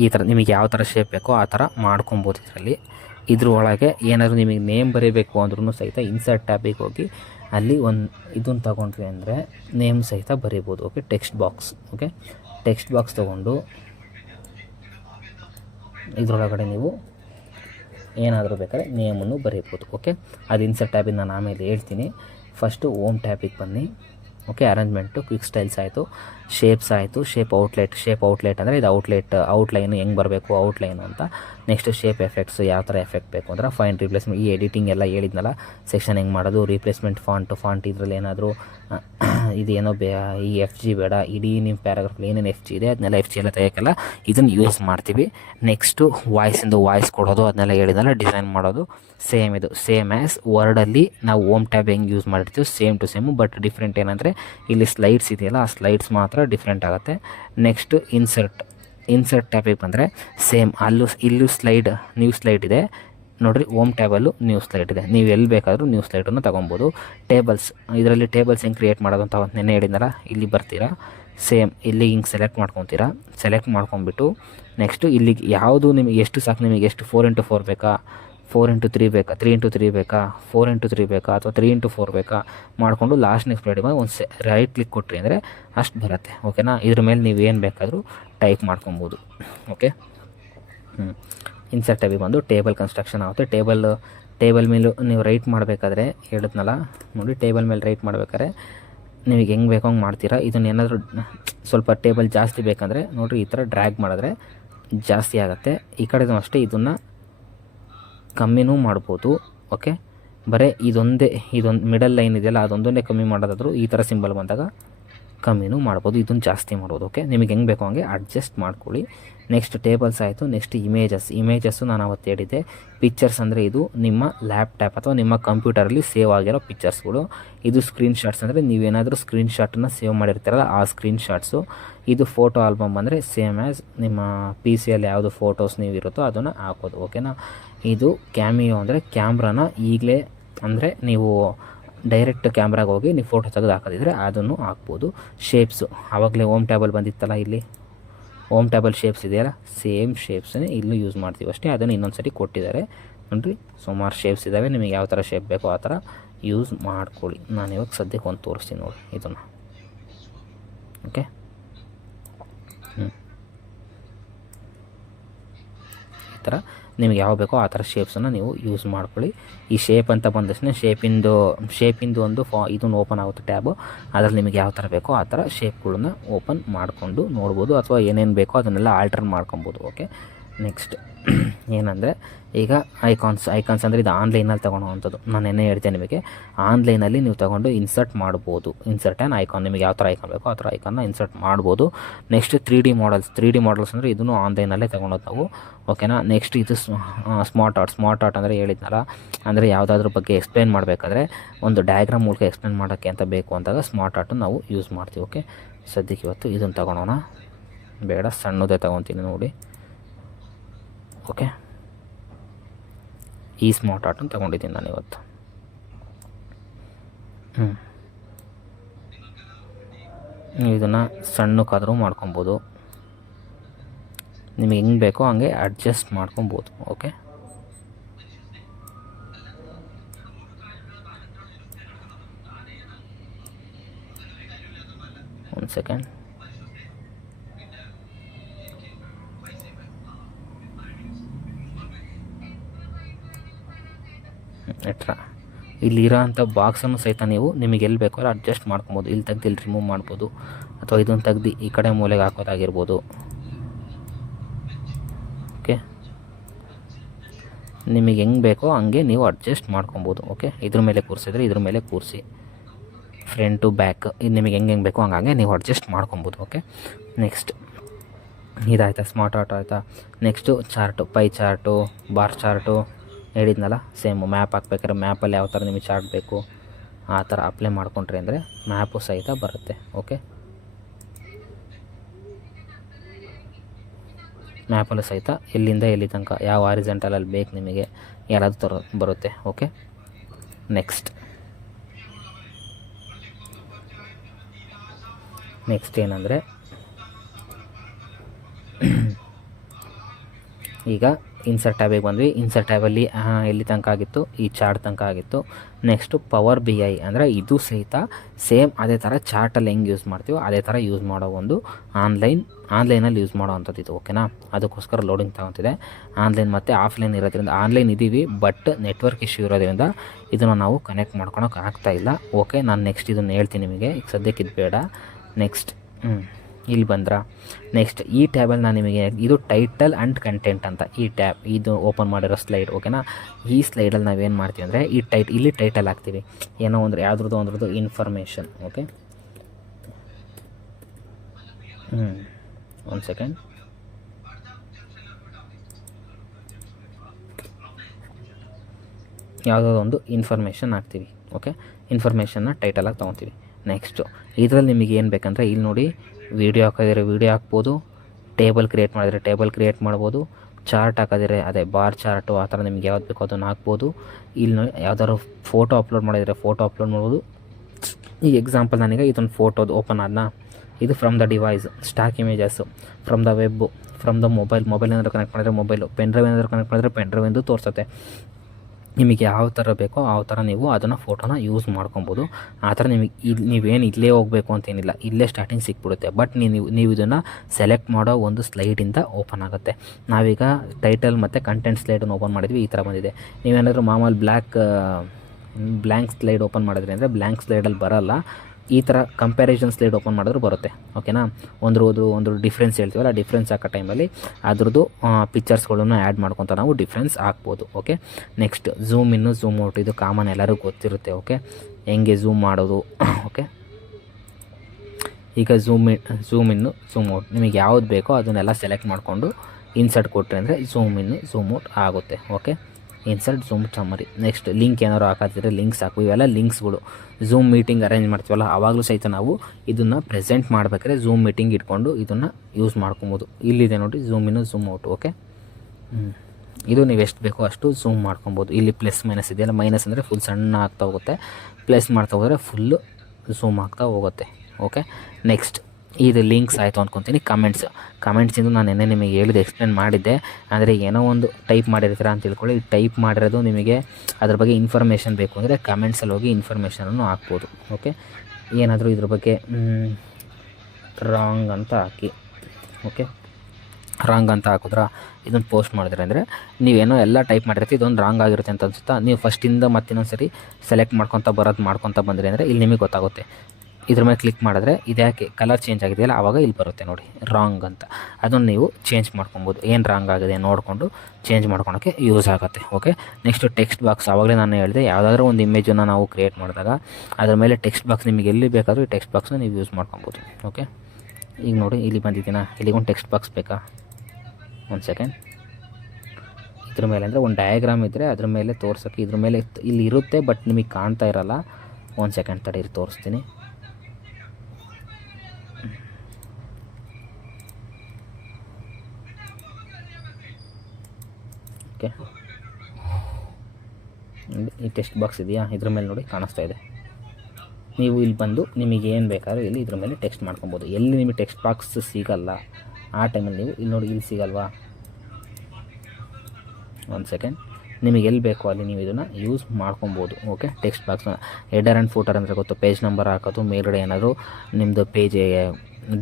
ಈ ಥರ ನಿಮಗೆ ಯಾವ ಥರ ಶೇಪ್ ಬೇಕೋ ಆ ಥರ ಮಾಡ್ಕೊಬೋದು. ಇದರಲ್ಲಿ ಇದ್ರ ಒಳಗೆ ಏನಾದರೂ ನಿಮಗೆ ನೇಮ್ ಬರೀಬೇಕು ಅಂದ್ರೂ ಸಹಿತ ಇನ್ಸರ್ಟ್ ಟ್ಯಾಬಿಗೆ ಹೋಗಿ ಅಲ್ಲಿ ಒಂದು ಇದನ್ನು ತಗೊಂಡ್ರಿ ಅಂದರೆ ನೇಮ್ ಸಹಿತ ಬರೀಬೋದು. Okay, text box. Okay, text box ತೊಗೊಂಡು ಇದರೊಳಗಡೆ ನೀವು ಏನಾದರೂ ಬೇಕಾದ್ರೆ ನೇಮನ್ನು ಬರೀಬೋದು. ಓಕೆ, ಅದು ಇನ್ಸರ್ಟ್ ಟ್ಯಾಬಿಗೆ ನಾನು ಆಮೇಲೆ ಹೇಳ್ತೀನಿ. ಫಸ್ಟು ಓಮ್ ಟ್ಯಾಬಿಗೆ ಬನ್ನಿ. ಓಕೆ, ಅರೇಂಜ್ಮೆಂಟು, ಕ್ವಿಕ್ ಸ್ಟೈಲ್ಸ್ ಆಯಿತು, ಶೇಪ್ಸ್ ಆಯಿತು, ಶೇಪ್ ಔಟ್ಲೆಟ್ ಅಂದರೆ ಇದು ಔಟ್ಲೈನು ಹೆಂಗೆ ಬರಬೇಕು ಔಟ್ಲೈನು ಅಂತ. ನೆಕ್ಸ್ಟು ಶೇಪ್ ಎಫೆಕ್ಟ್ಸ್ ಯಾವ ಥರ ಎಫೆಕ್ಟ್ ಬೇಕು ಅಂದ್ರೆ ಫೈನ್ ರಿಪ್ಲೇಸ್ಮೆಂಟ್, ಈ ಎಡಿಟಿಂಗ್ ಎಲ್ಲ ಹೇಳಿದ್ನಲ್ಲ ಸೆಕ್ಷನ್ ಹೆಂಗೆ ಮಾಡೋದು, ರೀಪ್ಲೇಸ್ಮೆಂಟ್ ಫಾಂಟ್ ಇದರಲ್ಲಿ ಏನಾದರೂ ಇದೇನೋ ಈ FG ಬೇಡ, ಇಡೀ ನಿಮ್ಮ ಪ್ಯಾರಾಗ್ರಾಫ್ ಏನೇನು FG ಇದೆ ಅದನ್ನೆಲ್ಲ FG ಎಲ್ಲ ತೆಗಿಯೋಕ್ಕೆಲ್ಲ ಇದನ್ನು ಯೂಸ್ ಮಾಡ್ತೀವಿ. ನೆಕ್ಸ್ಟು ವಾಯ್ಸ್ ಕೊಡೋದು ಅದನ್ನೆಲ್ಲ ಹೇಳಿದ್ನಲ್ಲ ಡಿಸೈನ್ ಮಾಡೋದು ಇದು ಸೇಮ್ ಆ್ಯಸ್ ವರ್ಡಲ್ಲಿ ನಾವು ಓಮ್ ಟ್ಯಾಬ್ ಹೆಂಗೆ ಯೂಸ್ ಮಾಡಿರ್ತೀವಿ same to same. But different ಏನಂದರೆ ಇಲ್ಲಿ ಸ್ಲೈಡ್ಸ್ ಇದೆಯಲ್ಲ ಆ ಸ್ಲೈಡ್ಸ್ ಮಾತ್ರ ಡಿಫ್ರೆಂಟ್ ಆಗುತ್ತೆ. ನೆಕ್ಸ್ಟು ಇನ್ಸರ್ಟ್ ಟ್ಯಾಬಿಗೆ ಬಂದರೆ ಸೇಮ್ ಇಲ್ಲೂ ನ್ಯೂ ಸ್ಲೈಡ್ ಇದೆ ನೋಡಿರಿ. ಓಮ್ ಟ್ಯಾಬಲ್ಲೂ ನ್ಯೂ ಸ್ಲೈಡ್ ಇದೆ, ನೀವು ಎಲ್ಲಿ ಬೇಕಾದರೂ ನ್ಯೂ ಸ್ಲೈಡನ್ನು ತೊಗೊಬೋದು. ಇದರಲ್ಲಿ ಟೇಬಲ್ಸ್ ಹೆಂಗೆ ಕ್ರಿಯೇಟ್ ಮಾಡೋದು ಅಂತ ನೆನ್ನೆ ಹೇಳಿದ್ನಲ್ಲ, ಇಲ್ಲಿ ಬರ್ತೀರಾ ಸೇಮ್ ಇಲ್ಲಿ ಹಿಂಗೆ ಸೆಲೆಕ್ಟ್ ಮಾಡ್ಕೊಂಬಿಟ್ಟು ನೆಕ್ಸ್ಟು ಇಲ್ಲಿಗೆ ಯಾವುದು ನಿಮಗೆ ಎಷ್ಟು ಸಾಕು, ನಿಮಗೆ ಎಷ್ಟು 4x4 ಬೇಕಾ, 4x3 ಬೇಕಾ, 3x3 ಬೇಕಾ, 4x3 ಬೇಕಾ ಅಥವಾ 3x4 ಬೇಕಾ ಮಾಡಿಕೊಂಡು ಲಾಸ್ಟ್ ನೆಕ್ಸ್ಟ್ ಸ್ಲೈಡಿಗೆ ಬಂದು ಒಂದು ರೈಟ್ ಕ್ಲಿಕ್ ಕೊಟ್ರಿ ಅಂದರೆ ಅಷ್ಟು ಬರುತ್ತೆ. ಓಕೆನಾ, ಇದ್ರ ಮೇಲೆ ನೀವು ಏನು ಬೇಕಾದರೂ ಟೈಪ್ ಮಾಡ್ಕೊಬೋದು. ಓಕೆ, ಇನ್ಸರ್ಟ್ ಟ್ಯಾಬಿಗೆ ಬಂದು ಟೇಬಲ್ ಕನ್ಸ್ಟ್ರಕ್ಷನ್ ಆಗುತ್ತೆ. ಟೇಬಲ್ ಮೇಲೂ ನೀವು ರೈಟ್ ಮಾಡಬೇಕಾದ್ರೆ ಹೇಳಿದ್ನಲ್ಲ ನೋಡಿ, ಟೇಬಲ್ ಮೇಲೆ ರೈಟ್ ಮಾಡಬೇಕಾದ್ರೆ ನಿಮಗೆ ಹೆಂಗೆ ಬೇಕೋ ಹಂಗೆ ಮಾಡ್ತೀರಾ. ಇದನ್ನು ಏನಾದರೂ ಸ್ವಲ್ಪ ಟೇಬಲ್ ಜಾಸ್ತಿ ಬೇಕಂದರೆ ನೋಡಿರಿ ಈ ಥರ ಡ್ರ್ಯಾಗ್ ಮಾಡಿದ್ರೆ ಜಾಸ್ತಿ ಆಗುತ್ತೆ. ಈ ಕಡೆದು ಅಷ್ಟೇ ಇದನ್ನು ಕಮ್ಮಿನೂ ಮಾಡ್ಬೋದು. ಓಕೆ, ಬರೀ ಇದೊಂದು ಮಿಡಲ್ ಲೈನ್ ಇದೆಯಲ್ಲ ಅದೊಂದನ್ನೇ ಕಮ್ಮಿ ಮಾಡೋದಾದರೂ ಈ ಥರ ಸಿಂಬಲ್ ಬಂದಾಗ ಕಮ್ಮಿನೂ ಮಾಡ್ಬೋದು, ಇದನ್ನು ಜಾಸ್ತಿ ಮಾಡ್ಬೋದು. ಓಕೆ, ನಿಮಗೆ ಹೆಂಗೆ ಬೇಕೋ ಹಂಗೆ ಅಡ್ಜಸ್ಟ್ ಮಾಡ್ಕೊಳ್ಳಿ. ನೆಕ್ಸ್ಟ್ ಟೇಬಲ್ಸ್ ಆಯಿತು. ನೆಕ್ಸ್ಟ್ ಇಮೇಜಸ್ಸು ನಾನು ಅವತ್ತು ಹೇಳಿದ್ದೆ. ಪಿಕ್ಚರ್ಸ್ ಅಂದರೆ ಇದು ನಿಮ್ಮ ಲ್ಯಾಪ್ಟಾಪ್ ಅಥವಾ ನಿಮ್ಮ ಕಂಪ್ಯೂಟರಲ್ಲಿ ಸೇವ್ ಆಗಿರೋ ಪಿಕ್ಚರ್ಸ್ಗಳು. ಇದು ಸ್ಕ್ರೀನ್ಶಾಟ್ಸ್ ಅಂದರೆ ನೀವೇನಾದರೂ ಸ್ಕ್ರೀನ್ಶಾಟನ್ನು ಸೇವ್ ಮಾಡಿರ್ತೀರಲ್ಲ ಆ ಸ್ಕ್ರೀನ್ಶಾಟ್ಸು. ಇದು ಫೋಟೋ ಆಲ್ಬಮ್ ಅಂದರೆ ಸೇಮ್ ಆ್ಯಸ್ ನಿಮ್ಮ PC ಯಲ್ಲಿ ಯಾವುದು ಫೋಟೋಸ್ ನೀವು ಇರುತ್ತೋ ಅದನ್ನು ಹಾಕೋದು. ಓಕೆನಾ, ಇದು ಕ್ಯಾಮಿಯೋ ಅಂದರೆ ಕ್ಯಾಮ್ರಾನ ಈಗಲೇ ಅಂದರೆ ನೀವು ಡೈರೆಕ್ಟ್ ಕ್ಯಾಮ್ರಾಗೆ ಹೋಗಿ ನೀವು ಫೋಟೋ ತೆಗೆದು ಹಾಕೋದಿದ್ರೆ ಅದನ್ನು ಹಾಕ್ಬೋದು. ಶೇಪ್ಸು ಆವಾಗಲೇ ಓಮ್ ಟ್ಯಾಬಲ್ ಬಂದಿತ್ತಲ್ಲ, ಇಲ್ಲಿ ಓಮ್ ಟ್ಯಾಬಲ್ ಶೇಪ್ಸ್ ಇದೆಯಲ್ಲ ಸೇಮ್ ಶೇಪ್ಸನ್ನೇ ಇಲ್ಲೂ ಯೂಸ್ ಮಾಡ್ತೀವಿ ಅಷ್ಟೇ. ಅದನ್ನು ಇನ್ನೊಂದು ಸರಿ ಕೊಟ್ಟಿದ್ದಾರೆ ನೋಡಿರಿ, ಸುಮಾರು ಶೇಪ್ಸ್ ಇದ್ದಾವೆ. ನಿಮಗೆ ಯಾವ ಥರ ಶೇಪ್ ಬೇಕೋ ಆ ಥರ ಯೂಸ್ ಮಾಡ್ಕೊಳ್ಳಿ. ನಾನು ಇವಾಗ ಸದ್ಯಕ್ಕೆ ಒಂದು ತೋರಿಸ್ತೀನಿ ನೋಡಿ ಇದನ್ನು. ಓಕೆ, ಈ ಥರ ನಿಮಗೆ ಯಾವ ಬೇಕೋ ಆ ಥರ ಶೇಪ್ಸನ್ನು ನೀವು ಯೂಸ್ ಮಾಡ್ಕೊಳ್ಳಿ. ಈ ಶೇಪ್ ಅಂತ ಬಂದ ತಕ್ಷಣ ಶೇಪಿಂದು ಒಂದು ಇದನ್ನು ಓಪನ್ ಆಗುತ್ತೆ ಟ್ಯಾಬು. ಅದರಲ್ಲಿ ನಿಮಗೆ ಯಾವ ಥರ ಬೇಕೋ ಆ ಥರ ಶೇಪ್ಗಳನ್ನ ಓಪನ್ ಮಾಡಿಕೊಂಡು ನೋಡ್ಬೋದು, ಅಥವಾ ಏನೇನು ಬೇಕೋ ಅದನ್ನೆಲ್ಲ ಆಲ್ಟರ್ ಮಾಡ್ಕೊಬೋದು. ಓಕೆ, ನೆಕ್ಸ್ಟ್ ಏನಂದರೆ ಈಗ ಐಕಾನ್ಸ್ ಅಂದರೆ ಇದು ಆನ್ಲೈನಲ್ಲಿ ತೊಗೊಳೋವಂಥದ್ದು. ನಾನು ನೆನ್ನೆ ಹೇಳ್ತೇನೆ ನಿಮಗೆ, ಆನ್ಲೈನಲ್ಲಿ ನೀವು ತೊಗೊಂಡು ಇನ್ಸರ್ಟ್ ಮಾಡ್ಬೋದು. ಇನ್ಸರ್ಟ್ ಆ್ಯನ್ ಐಕಾನ್, ನಿಮಗೆ ಯಾವ ಥರ ಐಕಾನ್ ಬೇಕೋ ಆ ಥರ ಐಕಾನ್ನ ಇನ್ಸರ್ಟ್ ಮಾಡ್ಬೋದು. ನೆಕ್ಸ್ಟ್ 3D ಮಾಡಲ್ಸ್ ಅಂದರೆ ಇದನ್ನು ಆನ್ಲೈನಲ್ಲೇ ತೊಗೊಳೋದು ನಾವು. ಓಕೆನಾ, ನೆಕ್ಸ್ಟ್ ಇದು ಸ್ಮಾರ್ಟ್ ಆರ್ಟ್ ಅಂದರೆ ಹೇಳಿದ್ನಲ್ಲ, ಅಂದರೆ ಯಾವುದಾದ್ರ ಬಗ್ಗೆ ಎಕ್ಸ್ಪ್ಲೇನ್ ಮಾಡಬೇಕಾದ್ರೆ ಒಂದು ಡಯಾಗ್ರಾಮ್ ಮೂಲಕ ಎಕ್ಸ್ಪ್ಲೇನ್ ಮಾಡೋಕ್ಕೆ ಅಂತ ಬೇಕು ಅಂದಾಗ ಸ್ಮಾರ್ಟ್ ಆರ್ಟನ್ನು ನಾವು ಯೂಸ್ ಮಾಡ್ತೀವಿ. ಓಕೆ, ಸದ್ಯಕ್ಕೆ ಇವತ್ತು ಇದನ್ನು ತೊಗೊಳೋಣ, ಬೇಡ ಸಣ್ಣದೇ ತೊಗೊತೀನಿ ನೋಡಿ. ಓಕೆ, ಈ ಸ್ಮಾರ್ಟ್ ಆರ್ಟನ್ನು ತೊಗೊಂಡಿದ್ದೀನಿ ನಾನು ಇವತ್ತು. ನೀವು ಇದನ್ನು ಸಣ್ಣಕ್ಕಾದರೂ ಮಾಡ್ಕೊಬೋದು, ನಿಮಗೆ ಹೆಂಗೆ ಬೇಕೋ ಹಂಗೆ ಅಡ್ಜಸ್ಟ್ ಮಾಡ್ಕೊಬೋದು. ಓಕೆ, ಒಂದು ಸೆಕೆಂಡ್. ಇಲ್ಲಿರೋ ಅಂಥ ಬಾಕ್ಸನ್ನು ಸಹಿತ ನೀವು ನಿಮಗೆ ಎಲ್ಲಿ ಬೇಕೋ ಅಲ್ಲಿ ಅಡ್ಜಸ್ಟ್ ಮಾಡ್ಕೊಬೋದು. ಇಲ್ಲಿ ತೆಗ್ದು ಇಲ್ಲಿ ರಿಮೂವ್ ಮಾಡ್ಬೋದು, ಅಥವಾ ಇದನ್ನು ತೆಗ್ದು ಈ ಕಡೆ ಮೂಲೆಗೆ ಹಾಕೋದಾಗಿರ್ಬೋದು. ಓಕೆ, ನಿಮಗೆ ಹೆಂಗೆ ಬೇಕೋ ಹಂಗೆ ನೀವು ಅಡ್ಜಸ್ಟ್ ಮಾಡ್ಕೊಬೋದು. ಓಕೆ, ಇದ್ರ ಮೇಲೆ ಕೂರಿಸಿದ್ರೆ ಇದ್ರ ಮೇಲೆ ಕೂರಿಸಿ, ಫ್ರಂಟು ಬ್ಯಾಕ್ ಇದು ನಿಮಗೆ ಹೆಂಗೆ ಬೇಕೋ ಹಂಗೆ ನೀವು ಅಡ್ಜಸ್ಟ್ ಮಾಡ್ಕೊಬೋದು. ಓಕೆ, ನೆಕ್ಸ್ಟ್ ಇದಾಯ್ತಾ, ಸ್ಮಾರ್ಟ್ ಆರ್ಟ್ ಆಯಿತಾ. Next chart, pie chart, bar chart ಹೇಳಿದ್ನಲ್ಲ, ಸೇಮು ಮ್ಯಾಪ್ ಹಾಕ್ಬೇಕಾದ್ರೆ ಮ್ಯಾಪಲ್ಲಿ ಯಾವ ಥರ ನಿಮಗೆ ಚಾರ್ಟ್ ಬೇಕು ಆ ಥರ ಅಪ್ಲೈ ಮಾಡ್ಕೊಂಡ್ರಿ ಅಂದರೆ ಮ್ಯಾಪು ಸಹಿತ ಬರುತ್ತೆ. ಓಕೆ, ಮ್ಯಾಪಲ್ಲೂ ಸಹಿತ ಎಲ್ಲಿಂದ ಎಲ್ಲಿ ತನಕ ಯಾವ ಹಾರಿಜೆಂಟಲಲ್ಲಿ ಬೇಕು ನಿಮಗೆ ಎಲ್ಲದು ಥರ ಬರುತ್ತೆ. ಓಕೆ, ನೆಕ್ಸ್ಟ್ ಏನಂದರೆ ಈಗ ಇನ್ಸರ್ಟ್ ಟ್ಯಾಬಿಗೆ ಬಂದ್ವಿ. ಇನ್ಸರ್ಟ್ ಟ್ಯಾಬಲ್ಲಿ ಎಲ್ಲಿ ತನಕ ಆಗಿತ್ತು, ಈ ಚಾರ್ಟ್ ತನಕ ಆಗಿತ್ತು. ನೆಕ್ಸ್ಟು ಪವರ್ ಬಿ ಐ ಅಂದರೆ ಇದು ಸಹಿತ ಸೇಮ್ ಅದೇ ಥರ ಚಾರ್ಟಲ್ಲಿ ಹೆಂಗೆ ಯೂಸ್ ಮಾಡ್ತೀವೋ ಅದೇ ಥರ ಯೂಸ್ ಮಾಡೋ ಒಂದು ಆನ್ಲೈನಲ್ಲಿ ಯೂಸ್ ಮಾಡೋ ಅಂಥದ್ದು ಇದು. ಓಕೆನಾ, ಅದಕ್ಕೋಸ್ಕರ ಲೋಡಿಂಗ್ ತಗೊತಿದೆ. ಆನ್ಲೈನ್ ಮತ್ತು ಆಫ್ಲೈನ್ ಇರೋದ್ರಿಂದ ಆನ್ಲೈನ್ ಇದ್ದೀವಿ, ಬಟ್ ನೆಟ್ವರ್ಕ್ ಇಶ್ಯೂ ಇರೋದ್ರಿಂದ ಇದನ್ನು ನಾವು ಕನೆಕ್ಟ್ ಮಾಡ್ಕೊಳಕ್ಕೆ ಆಗ್ತಾಯಿಲ್ಲ. ಓಕೆ, ನಾನು ನೆಕ್ಸ್ಟ್ ಇದನ್ನು ಹೇಳ್ತೀನಿ ನಿಮಗೆ, ಈಗ ಸದ್ಯಕ್ಕೆ ಇದು ಬೇಡ. ನೆಕ್ಸ್ಟ್ ಇಲ್ಲಿ ಬಂದ್ರ ನೆಕ್ಸ್ಟ್ ಈ ಟ್ಯಾಬಲ್ಲಿ ನಾನು ನಿಮಗೆ ಇದು ಟೈಟಲ್ ಆ್ಯಂಡ್ ಕಂಟೆಂಟ್ ಅಂತ ಈ ಟ್ಯಾಬ್ ಇದು ಓಪನ್ ಮಾಡಿರೋ ಸ್ಲೈಡ್. ಓಕೆನಾ, ಈ ಸ್ಲೈಡಲ್ಲಿ ನಾವೇನು ಮಾಡ್ತೀವಿ ಅಂದರೆ ಇಲ್ಲಿ ಟೈಟಲ್ ಹಾಕ್ತೀವಿ, ಏನೋ ಅಂದರೆ ಯಾವುದ್ರದ್ದು ಇನ್ಫಾರ್ಮೇಷನ್. ಓಕೆ, ಒಂದು ಸೆಕೆಂಡ್. ಯಾವುದೋ ಒಂದು ಇನ್ಫಾರ್ಮೇಷನ್ ಹಾಕ್ತೀವಿ. ಓಕೆ, ಇನ್ಫಾರ್ಮೇಷನ್ನ ಟೈಟಲಾಗಿ ತೊಗೊತೀವಿ. ನೆಕ್ಸ್ಟು ಇದರಲ್ಲಿ ನಿಮಗೆ ಏನು ಬೇಕಂದರೆ ಇಲ್ಲಿ ನೋಡಿ, ವೀಡಿಯೋ ಹಾಕೋದಿದ್ರೆ ವೀಡಿಯೋ ಹಾಕ್ಬೋದು, ಟೇಬಲ್ ಕ್ರಿಯೇಟ್ ಮಾಡಿದರೆ ಟೇಬಲ್ ಕ್ರಿಯೇಟ್ ಮಾಡ್ಬೋದು, ಚಾರ್ಟ್ ಹಾಕೋದಿದ್ರೆ ಅದೇ ಬಾರ್ ಚಾರ್ಟು ಆ ಥರ ನಿಮ್ಗೆ ಯಾವ್ದು ಬೇಕೋ ಅದನ್ನು ಹಾಕ್ಬೋದು. ಇಲ್ಲಿ ಯಾವ್ದಾದ್ರು ಫೋಟೋ ಅಪ್ಲೋಡ್ ಮಾಡಿದರೆ ಫೋಟೋ ಅಪ್ಲೋಡ್ ಮಾಡ್ಬೋದು. ಈ ಎಕ್ಸಾಂಪಲ್ ನನಗೆ ಇದೊಂದು ಫೋಟೋದು ಓಪನ್ ಆದ್ನಾ, ಇದು from the device, stock images, from the ವೆಬ್ಬು, from the mobile ಏನಾದರೂ ಕನೆಕ್ಟ್ ಮಾಡಿದ್ರೆ ಮೊಬೈಲು, ಪೆನ್ ಡ್ರೈವ್ ಏನಾದರೂ ಕನೆಕ್ಟ್ ಮಾಡಿದ್ರೆ ಪೆನ್ ಡ್ರೈವ್ ಎಂದು ತೋರಿಸುತ್ತೆ. ನಿಮಗೆ ಯಾವ ಥರ ಬೇಕೋ ಆ ಥರ ನೀವು ಅದನ್ನು ಫೋಟೋನ ಯೂಸ್ ಮಾಡ್ಕೊಬೋದು. ಆ ಥರ ನಿಮಗೆ ನೀವೇನು ಇಲ್ಲೇ ಹೋಗಬೇಕು ಅಂತೇನಿಲ್ಲ, ಇಲ್ಲೇ ಸ್ಟಾರ್ಟಿಂಗ್ ಸಿಕ್ಬಿಡುತ್ತೆ. ಬಟ್ ನೀವು ಇದನ್ನು ಸೆಲೆಕ್ಟ್ ಮಾಡೋ ಒಂದು ಸ್ಲೈಡಿಂದ ಓಪನ್ ಆಗುತ್ತೆ. ನಾವೀಗ ಟೈಟಲ್ ಮತ್ತು ಕಂಟೆಂಟ್ ಸ್ಲೈಡನ್ನು ಓಪನ್ ಮಾಡಿದ್ವಿ, ಈ ಥರ ಬಂದಿದೆ. ನೀವೇನಾದರೂ ಮಾಮೂಲಿ ಬ್ಲ್ಯಾಂಕ್ ಸ್ಲೈಡ್ ಓಪನ್ ಮಾಡಿದ್ರಿ ಅಂದರೆ ಬ್ಲ್ಯಾಂಕ್ ಸ್ಲೈಡಲ್ಲಿ ಬರೋಲ್ಲ, ಈ ಥರ ಕಂಪ್ಯಾರಿಸನ್ ಸ್ಲೈಡ್ ಓಪನ್ ಮಾಡಿದ್ರು ಬರುತ್ತೆ. ಓಕೆನಾ, ಒಂದು ಡಿಫ್ರೆನ್ಸ್ ಹೇಳ್ತೀವಲ್ಲ, ಡಿಫ್ರೆನ್ಸ್ ಹಾಕೋ ಟೈಮಲ್ಲಿ ಅದ್ರದ್ದು ಪಿಕ್ಚರ್ಸ್ಗಳನ್ನು ಆ್ಯಡ್ ಮಾಡ್ಕೊತ ನಾವು ಡಿಫ್ರೆನ್ಸ್ ಹಾಕ್ಬೋದು. ಓಕೆ, ನೆಕ್ಸ್ಟ್ ಝೂಮ್ ಇನ್ನು ಝೂಮ್ ಔಟ್, ಇದು ಕಾಮನ್ ಎಲ್ಲರಿಗೂ ಗೊತ್ತಿರುತ್ತೆ. ಓಕೆ, ಹೆಂಗೆ ಝೂಮ್ ಮಾಡೋದು. ಓಕೆ, ಈಗ ಝೂಮ್ ಇನ್ನು ಝೂಮ್ ಔಟ್ ನಿಮಗೆ ಯಾವ್ದು ಬೇಕೋ ಅದನ್ನೆಲ್ಲ ಸೆಲೆಕ್ಟ್ ಮಾಡಿಕೊಂಡು ಇನ್ಸರ್ಟ್ ಕೊಟ್ಟರೆ ಅಂದರೆ ಝೂಮ್ ಇನ್ನು ಝೂಮ್ ಔಟ್ ಆಗುತ್ತೆ. Okay, insert zoom summary. Next link ಏನಾದ್ರು ಹಾಕಿದ್ರೆ ಲಿಂಕ್ಸ್ ಹಾಕು, ಇವೆಲ್ಲ ಲಿಂಕ್ಸ್ಗಳು. ಝೂಮ್ ಮೀಟಿಂಗ್ ಅರೇಂಜ್ ಮಾಡ್ತೀವಲ್ಲ ಆವಾಗಲೂ ಸಹಿತ ನಾವು ಇದನ್ನು ಪ್ರೆಸೆಂಟ್ ಮಾಡಬೇಕಾದ್ರೆ ಝೂಮ್ ಮೀಟಿಂಗ್ ಇಟ್ಕೊಂಡು ಇದನ್ನು ಯೂಸ್ ಮಾಡ್ಕೊಬೋದು. ಇಲ್ಲಿದೆ ನೋಡಿ ಝೂಮ್ ಇನ್ನು ಝೂಮ್ ಔಟ್. ಓಕೆ, ಇದು ನೀವು ಎಷ್ಟು ಬೇಕೋ ಅಷ್ಟು ಝೂಮ್ ಮಾಡ್ಕೊಬೋದು. ಇಲ್ಲಿ ಪ್ಲಸ್ ಮೈನಸ್ ಇದೆಯಲ್ಲ, ಮೈನಸ್ ಅಂದರೆ ಫುಲ್ ಸಣ್ಣ ಆಗ್ತಾ ಹೋಗುತ್ತೆ, ಪ್ಲಸ್ ಮಾಡ್ತಾ ಹೋದರೆ ಫುಲ್ಲು ಝೂಮ್ ಆಗ್ತಾ ಹೋಗುತ್ತೆ. ಓಕೆ, ನೆಕ್ಸ್ಟ್ ಇದು ಲಿಂಕ್ಸ್ ಆಯಿತು ಅಂದ್ಕೊತೀನಿ. ಕಮೆಂಟ್ಸಿಂದು ನಾನು ನೆನ್ನೆ ನಿಮಗೆ ಎಕ್ಸ್ಪ್ಲೇನ್ ಮಾಡಿದ್ದೆ. ಅಂದರೆ ಏನೋ ಒಂದು ಟೈಪ್ ಮಾಡಿರ್ತೀರ ಅಂತ ತಿಳ್ಕೊಳ್ಳಿ, ಟೈಪ್ ಮಾಡಿರೋದು ನಿಮಗೆ ಅದ್ರ ಬಗ್ಗೆ ಇನ್ಫಾರ್ಮೇಷನ್ ಬೇಕು ಅಂದರೆ ಕಮೆಂಟ್ಸಲ್ಲಿ ಹೋಗಿ ಇನ್ಫಾರ್ಮೇಷನನ್ನು ಹಾಕ್ಬೋದು. ಓಕೆ, ಏನಾದರೂ ಇದ್ರ ಬಗ್ಗೆ ರಾಂಗ್ ಅಂತ ಹಾಕಿ. ಓಕೆ, ರಾಂಗ್ ಅಂತ ಹಾಕಿದ್ರೆ ಇದನ್ನು ಪೋಸ್ಟ್ ಮಾಡಿದ್ರೆ ಅಂದರೆ ನೀವೇನೋ ಎಲ್ಲ ಟೈಪ್ ಮಾಡಿರ್ತೀವಿ, ಇದೊಂದು ರಾಂಗ್ ಆಗಿರುತ್ತೆ ಅಂತ ಅನ್ಸುತ್ತಾ, ನೀವು ಫಸ್ಟಿಂದ ಮತ್ತಿನ್ನೊಂದು ಸರಿ ಸೆಲೆಕ್ಟ್ ಮಾಡ್ಕೊತ ಬಂದ್ರಿ ಅಂದರೆ ಇಲ್ಲಿ ನಿಮಗೆ ಗೊತ್ತಾಗುತ್ತೆ. ಇದ್ರ ಮೇಲೆ ಕ್ಲಿಕ್ ಮಾಡಿದ್ರೆ ಇದ್ಯಾಕೆ ಕಲರ್ ಚೇಂಜ್ ಆಗಿದೆಯಲ್ಲ, ಆವಾಗ ಇಲ್ಲಿ ಬರುತ್ತೆ ನೋಡಿ ರಾಂಗ್ ಅಂತ. ಅದನ್ನು ನೀವು ಚೇಂಜ್ ಮಾಡ್ಕೊಬೋದು, ಏನು ರಾಂಗ್ ಆಗಿದೆ ನೋಡಿಕೊಂಡು ಚೇಂಜ್ ಮಾಡ್ಕೊಳಕ್ಕೆ ಯೂಸ್ ಆಗುತ್ತೆ. Okay, next text box. ಆವಾಗಲೇ ನಾನು ಹೇಳಿದೆ, ಯಾವುದಾದ್ರೂ ಒಂದು ಇಮೇಜನ್ನು ನಾವು ಕ್ರಿಯೇಟ್ ಮಾಡಿದಾಗ ಅದ್ರ ಮೇಲೆ ಟೆಕ್ಸ್ಟ್ ಬಾಕ್ಸ್ ನಿಮಗೆ ಎಲ್ಲಿ ಬೇಕಾದರೂ ಈ ಟೆಕ್ಸ್ಟ್ ಬಾಕ್ಸ್ನ ನೀವು ಯೂಸ್ ಮಾಡ್ಕೊಬೋದು. ಓಕೆ, ಈಗ ನೋಡಿ ಇಲ್ಲಿ ಬಂದಿದ್ದೀನಾ, ಇಲ್ಲಿಗೊಂದು ಟೆಕ್ಸ್ಟ್ ಬಾಕ್ಸ್ ಬೇಕಾ, ಒಂದು ಸೆಕೆಂಡ್. ಇದ್ರ ಮೇಲೆ ಅಂದರೆ ಒಂದು ಡಯಾಗ್ರಾಮ್ ಇದ್ದರೆ ಅದ್ರ ಮೇಲೆ ತೋರ್ಸೋಕ್ಕೆ ಇದ್ರ ಮೇಲೆ ಇಲ್ಲಿ ಇರುತ್ತೆ, ಬಟ್ ನಿಮಗೆ ಕಾಣ್ತಾ ಇರೋಲ್ಲ. ಒಂದು ಸೆಕೆಂಡ್ ತಡೀರಿ, ತೋರಿಸ್ತೀನಿ. ಓಕೆ, ಈ ಟೆಕ್ಸ್ಟ್ ಬಾಕ್ಸ್ ಇದೆಯಾ, ಇದ್ರ ಮೇಲೆ ನೋಡಿ ಕಾಣಿಸ್ತಾ ಇದೆ. ನೀವು ಇಲ್ಲಿ ಬಂದು ನಿಮಗೆ ಏನು ಬೇಕಾದ್ರೂ ಇಲ್ಲಿ ಇದ್ರ ಮೇಲೆ ಟೆಕ್ಸ್ಟ್ ಮಾಡ್ಕೊಬೋದು. ಎಲ್ಲಿ ನಿಮಗೆ ಟೆಕ್ಸ್ಟ್ ಬಾಕ್ಸ್ ಸಿಗಲ್ಲ ಆ ಟೈಮಲ್ಲಿ ನೀವು ಇಲ್ಲಿ ನೋಡಿ, ಇಲ್ಲಿ ಸಿಗಲ್ವಾ, ಒಂದು ಸೆಕೆಂಡ್, ನಿಮಗೆ ಎಲ್ಲಿ ಬೇಕೋ ಅಲ್ಲಿ ನೀವು ಇದನ್ನು ಯೂಸ್ ಮಾಡ್ಕೊಬೋದು. ಓಕೆ, ಟೆಕ್ಸ್ಟ್ ಬಾಕ್ಸ್ನ ಹೆಡರ್ ಆ್ಯಂಡ್ ಫೂಟರ್ ಅಂದರೆ ಗೊತ್ತು, ಪೇಜ್ ನಂಬರ್ ಹಾಕೋದು, ಮೇಲ್ಗಡೆ ಏನಾದರೂ ನಿಮ್ಮದು ಪೇಜ್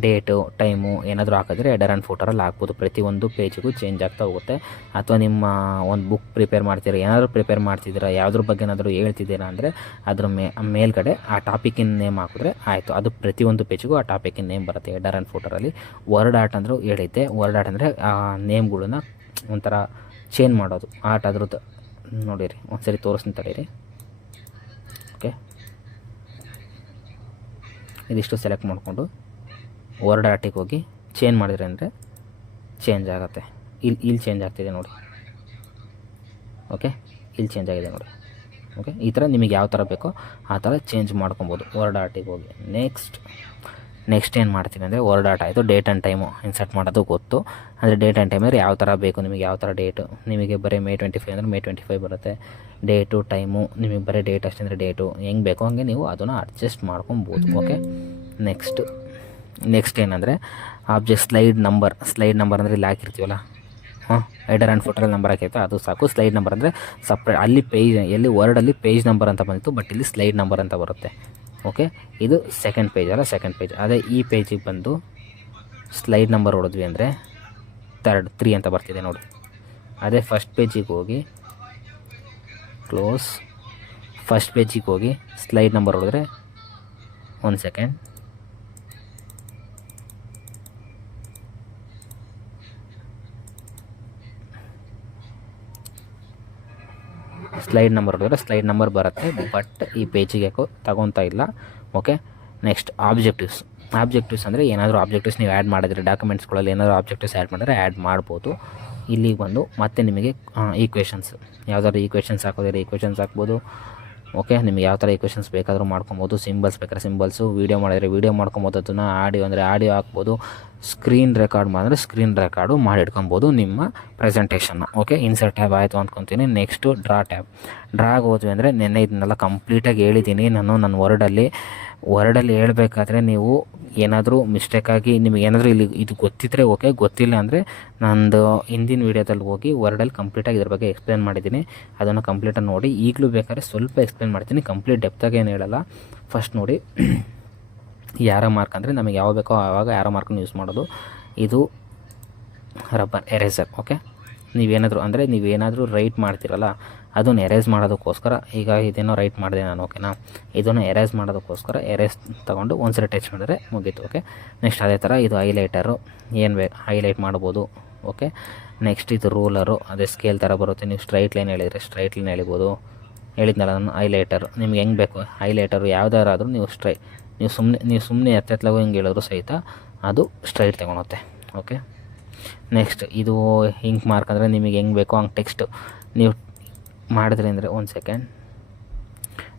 ಡೇಟು ಟೈಮು ಏನಾದರೂ ಹಾಕಿದ್ರೆ ಹೆಡರ್ ಆ್ಯಂಡ್ ಫೂಟರಲ್ಲಿ ಹಾಕ್ಬೋದು. ಪ್ರತಿಯೊಂದು ಪೇಜಿಗೂ ಚೇಂಜ್ ಆಗ್ತಾ ಹೋಗುತ್ತೆ. ಅಥವಾ ನಿಮ್ಮ ಒಂದು ಬುಕ್ ಪ್ರಿಪೇರ್ ಮಾಡ್ತೀರಾ, ಏನಾದರೂ ಪ್ರಿಪೇರ್ ಮಾಡ್ತಿದ್ದೀರಾ, ಯಾವುದ್ರ ಬಗ್ಗೆ ಏನಾದರೂ ಹೇಳ್ತಿದ್ದೀರಾ ಅಂದರೆ ಅದ್ರ ಮೇಲ್ಗಡೆ ಆ ಟಾಪಿಕಿನ ನೇಮ್ ಹಾಕಿದ್ರೆ ಆಯಿತು, ಅದು ಪ್ರತಿಯೊಂದು ಪೇಜಿಗೂ ಆ ಟಾಪಿಕಿನ ನೇಮ್ ಬರುತ್ತೆ ಹೆಡರ್ ಆ್ಯಂಡ್ ಫೂಟರಲ್ಲಿ. ವರ್ಡ್ ಆರ್ಟ್ ಅಂದರೂ ಹೇಳಿದ್ದೆ, ವರ್ಡ್ ಆರ್ಟ್ ಅಂದರೆ ಆ ನೇಮ್ಗಳನ್ನ ಒಂಥರ ಚೇಂಜ್ ಮಾಡೋದು, ಆರ್ಟ್ ಅದ್ರದ್ದು ನೋಡಿರಿ, ಒಂದು ಸರಿ ತೋರಿಸ್ತೀನಿ ತಡೀರಿ. ಓಕೆ, ಇದಿಷ್ಟು ಸೆಲೆಕ್ಟ್ ಮಾಡಿಕೊಂಡು ವರ್ಡ್ ಆರ್ಟಿಗೆ ಹೋಗಿ ಚೇಂಜ್ ಮಾಡಿದ್ರೆ ಅಂದರೆ ಚೇಂಜ್ ಆಗುತ್ತೆ. ಇಲ್ಲಿ ಚೇಂಜ್ ಆಗ್ತಿದೆ ನೋಡಿ. ಓಕೆ, ಇಲ್ಲಿ ಚೇಂಜ್ ಆಗಿದೆ ನೋಡಿ. ಓಕೆ, ಈ ಥರ ನಿಮಗೆ ಯಾವ ಥರ ಬೇಕೋ ಆ ಥರ ಚೇಂಜ್ ಮಾಡ್ಕೊಬೋದು ವರ್ಡ್ ಆರ್ಟಿಗೆ ಹೋಗಿ. ನೆಕ್ಸ್ಟ್ ಏನು ಮಾಡ್ತೀನಿ ಅಂದರೆ ವರ್ಡ್ ಆರ್ಟ್ ಆಯಿತು. ಡೇಟ್ ಆ್ಯಂಡ್ ಟೈಮು ಇನ್ಸರ್ಟ್ ಮಾಡೋದು ಗೊತ್ತು. ಅಂದರೆ ಡೇಟ್ ಆ್ಯಂಡ್ ಟೈಮ್ ಅಂದರೆ ಯಾವ ಥರ ಬೇಕು ನಿಮಗೆ, ಯಾವ ಥರ ಡೇಟು ನಿಮಗೆ ಬರೀ May 25 ಅಂದರೆ May 25 ಬರುತ್ತೆ. ಡೇಟು ಟೈಮು ನಿಮಗೆ ಬರೀ ಡೇಟ್ ಅಷ್ಟೇ ಅಂದರೆ ಡೇಟು ಹೆಂಗೆ ಬೇಕೋ ಹಂಗೆ ನೀವು ಅದನ್ನು ಅಡ್ಜಸ್ಟ್ ಮಾಡ್ಕೊಬೋದು. ಓಕೆ, ನೆಕ್ಸ್ಟ್ ಏನಂದರೆ ಆಬ್ಜೆಕ್ಟ್ ಸ್ಲೈಡ್ ನಂಬರ್ ಅಂದರೆ ಇಲ್ಲಿ ಹಾಕಿರ್ತೀವಲ್ಲ, ಹೆಡರ್ ಆ್ಯಂಡ್ ಫುಟರಲ್ಲಿ ನಂಬರ್ ಹಾಕಿರ್ತೀವಿ ಅದು ಸಾಕು. ಸ್ಲೈಡ್ ನಂಬರ್ ಅಂದರೆ ಸಪ್ರೇಟ್, ಅಲ್ಲಿ ಪೇಜ್ ಎಲ್ಲಿ ವರ್ಡಲ್ಲಿ ಪೇಜ್ ನಂಬರ್ ಅಂತ ಬಂದಿತ್ತು, ಬಟ್ ಇಲ್ಲಿ ಸ್ಲೈಡ್ ನಂಬರ್ ಅಂತ ಬರುತ್ತೆ. ಓಕೆ, ಇದು ಸೆಕೆಂಡ್ ಪೇಜ್. ಅದೇ ಈ ಪೇಜಿಗೆ ಬಂದು ಸ್ಲೈಡ್ ನಂಬರ್ ಹೊಡೆದ್ವಿ ಅಂದರೆ 3 ಅಂತ ಬರ್ತಿದೆ ನೋಡಿ. ಅದೇ ಫಸ್ಟ್ ಪೇಜಿಗೆ ಹೋಗಿ ಫಸ್ಟ್ ಪೇಜಿಗೆ ಹೋಗಿ ಸ್ಲೈಡ್ ನಂಬರ್ ಹೊಡೆದ್ರೆ 1 ಸೆಕೆಂಡ್, ಸ್ಲೈಡ್ ನಂಬರ್ ಹೊಡೆದ್ರೆ ಸ್ಲೈಡ್ ನಂಬರ್ ಬರುತ್ತೆ, ಬಟ್ ಈ ಪೇಜಿಗೆ ಯಾಕೋ ತಗೊತಾ ಇಲ್ಲ. ಓಕೆ, ನೆಕ್ಸ್ಟ್ ಆಬ್ಜೆಕ್ಟಿವ್ಸ್ ಅಂದರೆ ಏನಾದರೂ ಆಬ್ಜೆಕ್ಟಿವ್ಸ್ ನೀವು ಆ್ಯಡ್ ಮಾಡಿದರೆ, ಡಾಕ್ಯುಮೆಂಟ್ಸ್ಗಳಲ್ಲಿ ಏನಾದರೂ ಆಬ್ಜೆಕ್ಟಿವ್ಸ್ ಆ್ಯಡ್ ಮಾಡಿದ್ರೆ ಆ್ಯಡ್ ಮಾಡ್ಬೋದು. ಇಲ್ಲಿಗೆ ಬಂದು ಮತ್ತೆ ನಿಮಗೆ ಈಕ್ವೇಷನ್ಸ್, ಯಾವುದಾದ್ರು ಈಕ್ವೇಷನ್ಸ್ ಹಾಕೋದಿದ್ರೆ ಈಕ್ವೇಷನ್ಸ್ ಹಾಕ್ಬೋದು. ಓಕೆ, ನಿಮಗೆ ಯಾವ ಥರ ಈಕ್ವೇಷನ್ಸ್ ಬೇಕಾದರೂ ಮಾಡ್ಕೊಬೋದು. ಸಿಂಬಲ್ಸ್ ಬೇಕಾದ್ರೆ ಸಿಂಬಲ್ಸು, ವೀಡಿಯೋ ಮಾಡಿದರೆ ವೀಡಿಯೋ ಮಾಡ್ಕೊಬೋದು. ಅದನ್ನು ಆಡಿಯೋ ಅಂದರೆ ಆಡಿಯೋ ಹಾಕ್ಬೋದು. ಸ್ಕ್ರೀನ್ ರೆಕಾರ್ಡ್ ಮಾಡಿದ್ರೆ ಸ್ಕ್ರೀನ್ ರೆಕಾರ್ಡು ಮಾಡಿ ಇಟ್ಕೊಬೋದು ನಿಮ್ಮ ಪ್ರೆಸೆಂಟೇಷನ್ನ. ಓಕೆ, ಇನ್ಸರ್ಟ್ ಟ್ಯಾಬ್ ಆಯಿತು ಅಂದ್ಕೊತೀನಿ. ನೆಕ್ಸ್ಟು ಡ್ರಾಗೆ ಹೋದ್ವಿ ಅಂದರೆ ನೆನ್ನೆ ಇದನ್ನೆಲ್ಲ ಕಂಪ್ಲೀಟಾಗಿ ಹೇಳಿದ್ದೀನಿ ನಾನು. ನನ್ನ ವರ್ಡಲ್ಲಿ ಹೇಳಬೇಕಾದ್ರೆ ನೀವು ಏನಾದರೂ ಮಿಸ್ಟೇಕಾಗಿ ನಿಮಗೆ ಏನಾದರೂ ಇಲ್ಲಿ ಇದು ಗೊತ್ತಿದ್ದರೆ ಓಕೆ, ಗೊತ್ತಿಲ್ಲ ಅಂದರೆ ನಂದು ಹಿಂದಿನ ವೀಡಿಯೋದಲ್ಲಿ ಹೋಗಿ ವರ್ಡಲ್ಲಿ ಕಂಪ್ಲೀಟಾಗಿ ಇದ್ರ ಬಗ್ಗೆ ಎಕ್ಸ್ಪ್ಲೇನ್ ಮಾಡಿದ್ದೀನಿ. ಅದನ್ನು ಕಂಪ್ಲೀಟಾಗಿ ನೋಡಿ. ಈಗಲೂ ಬೇಕಾದ್ರೆ ಸ್ವಲ್ಪ ಎಕ್ಸ್ಪ್ಲೇನ್ ಮಾಡ್ತೀನಿ, ಕಂಪ್ಲೀಟ್ ಡೆಪ್ತಾಗಿ ಏನು ಹೇಳಲ್ಲ. ಫಸ್ಟ್ ನೋಡಿ, ಯಾರೋ ಮಾರ್ಕ್ ಅಂದರೆ ನಮಗೆ ಯಾವ ಬೇಕೋ ಆವಾಗ ಯಾರೋ ಮಾರ್ಕನ್ನು ಯೂಸ್ ಮಾಡೋದು. ಇದು ರಬ್ಬರ್ ಎರೇಸರ್. ಓಕೆ, ನೀವೇನಾದರೂ ರೈಟ್ ಮಾಡ್ತೀರಲ್ಲ, ಅದನ್ನು ಎರೇಸ್ ಮಾಡೋದಕ್ಕೋಸ್ಕರ, ಈಗ ಇದೇನೋ ರೈಟ್ ಮಾಡಿದೆ ನಾನು. ಓಕೆನಾ, ಇದನ್ನು ಎರೇಸ್ ಮಾಡೋದಕ್ಕೋಸ್ಕರ ಎರೇಸ್ ತೊಗೊಂಡು ಒಂದ್ಸರಿ ಟಚ್ ಮಾಡಿದ್ರೆ ಮುಗೀತು. ಓಕೆ, ನೆಕ್ಸ್ಟ್ ಅದೇ ಥರ ಇದು ಹೈಲೈಟರು, ಹೈಲೈಟ್ ಮಾಡ್ಬೋದು. ಓಕೆ, ನೆಕ್ಸ್ಟ್ ಇದು ರೂಲರು, ಅದೇ ಸ್ಕೇಲ್ ಥರ ಬರುತ್ತೆ. ನೀವು ಸ್ಟ್ರೈಟ್ ಲೈನ್ ಹೇಳಿದರೆ ಸ್ಟ್ರೈಟ್ ಲೈನ್ ಎಳಿಬೋದು. ಹೇಳಿದ್ನಲ್ಲ ನಾನು ಹೈಲೈಟರ್, ನಿಮ್ಗೆ ಹೆಂಗೆ ಬೇಕು ಹೈಲೈಟರು ಯಾವುದಾದ್ರೂ ನೀವು ಸುಮ್ಮನೆ ಎತ್ತಲಾಗೂ ಹಿಂಗೆ ಹೇಳಿದ್ರು ಸಹಿತ ಅದು ಸ್ಟ್ರೈಟ್ ತಗೊಳುತ್ತೆ. ಓಕೆ, ನೆಕ್ಸ್ಟ್ ಇದು ಇಂಕ್ ಮಾರ್ಕ್ ಅಂದರೆ ನಿಮಗೆ ಹೆಂಗೆ ಬೇಕೋ ಹಂಗೆ ಟೆಕ್ಸ್ಟ್ ನೀವು ಮಾಡಿದ್ರಿ ಅಂದರೆ 1 ಸೆಕೆಂಡ್,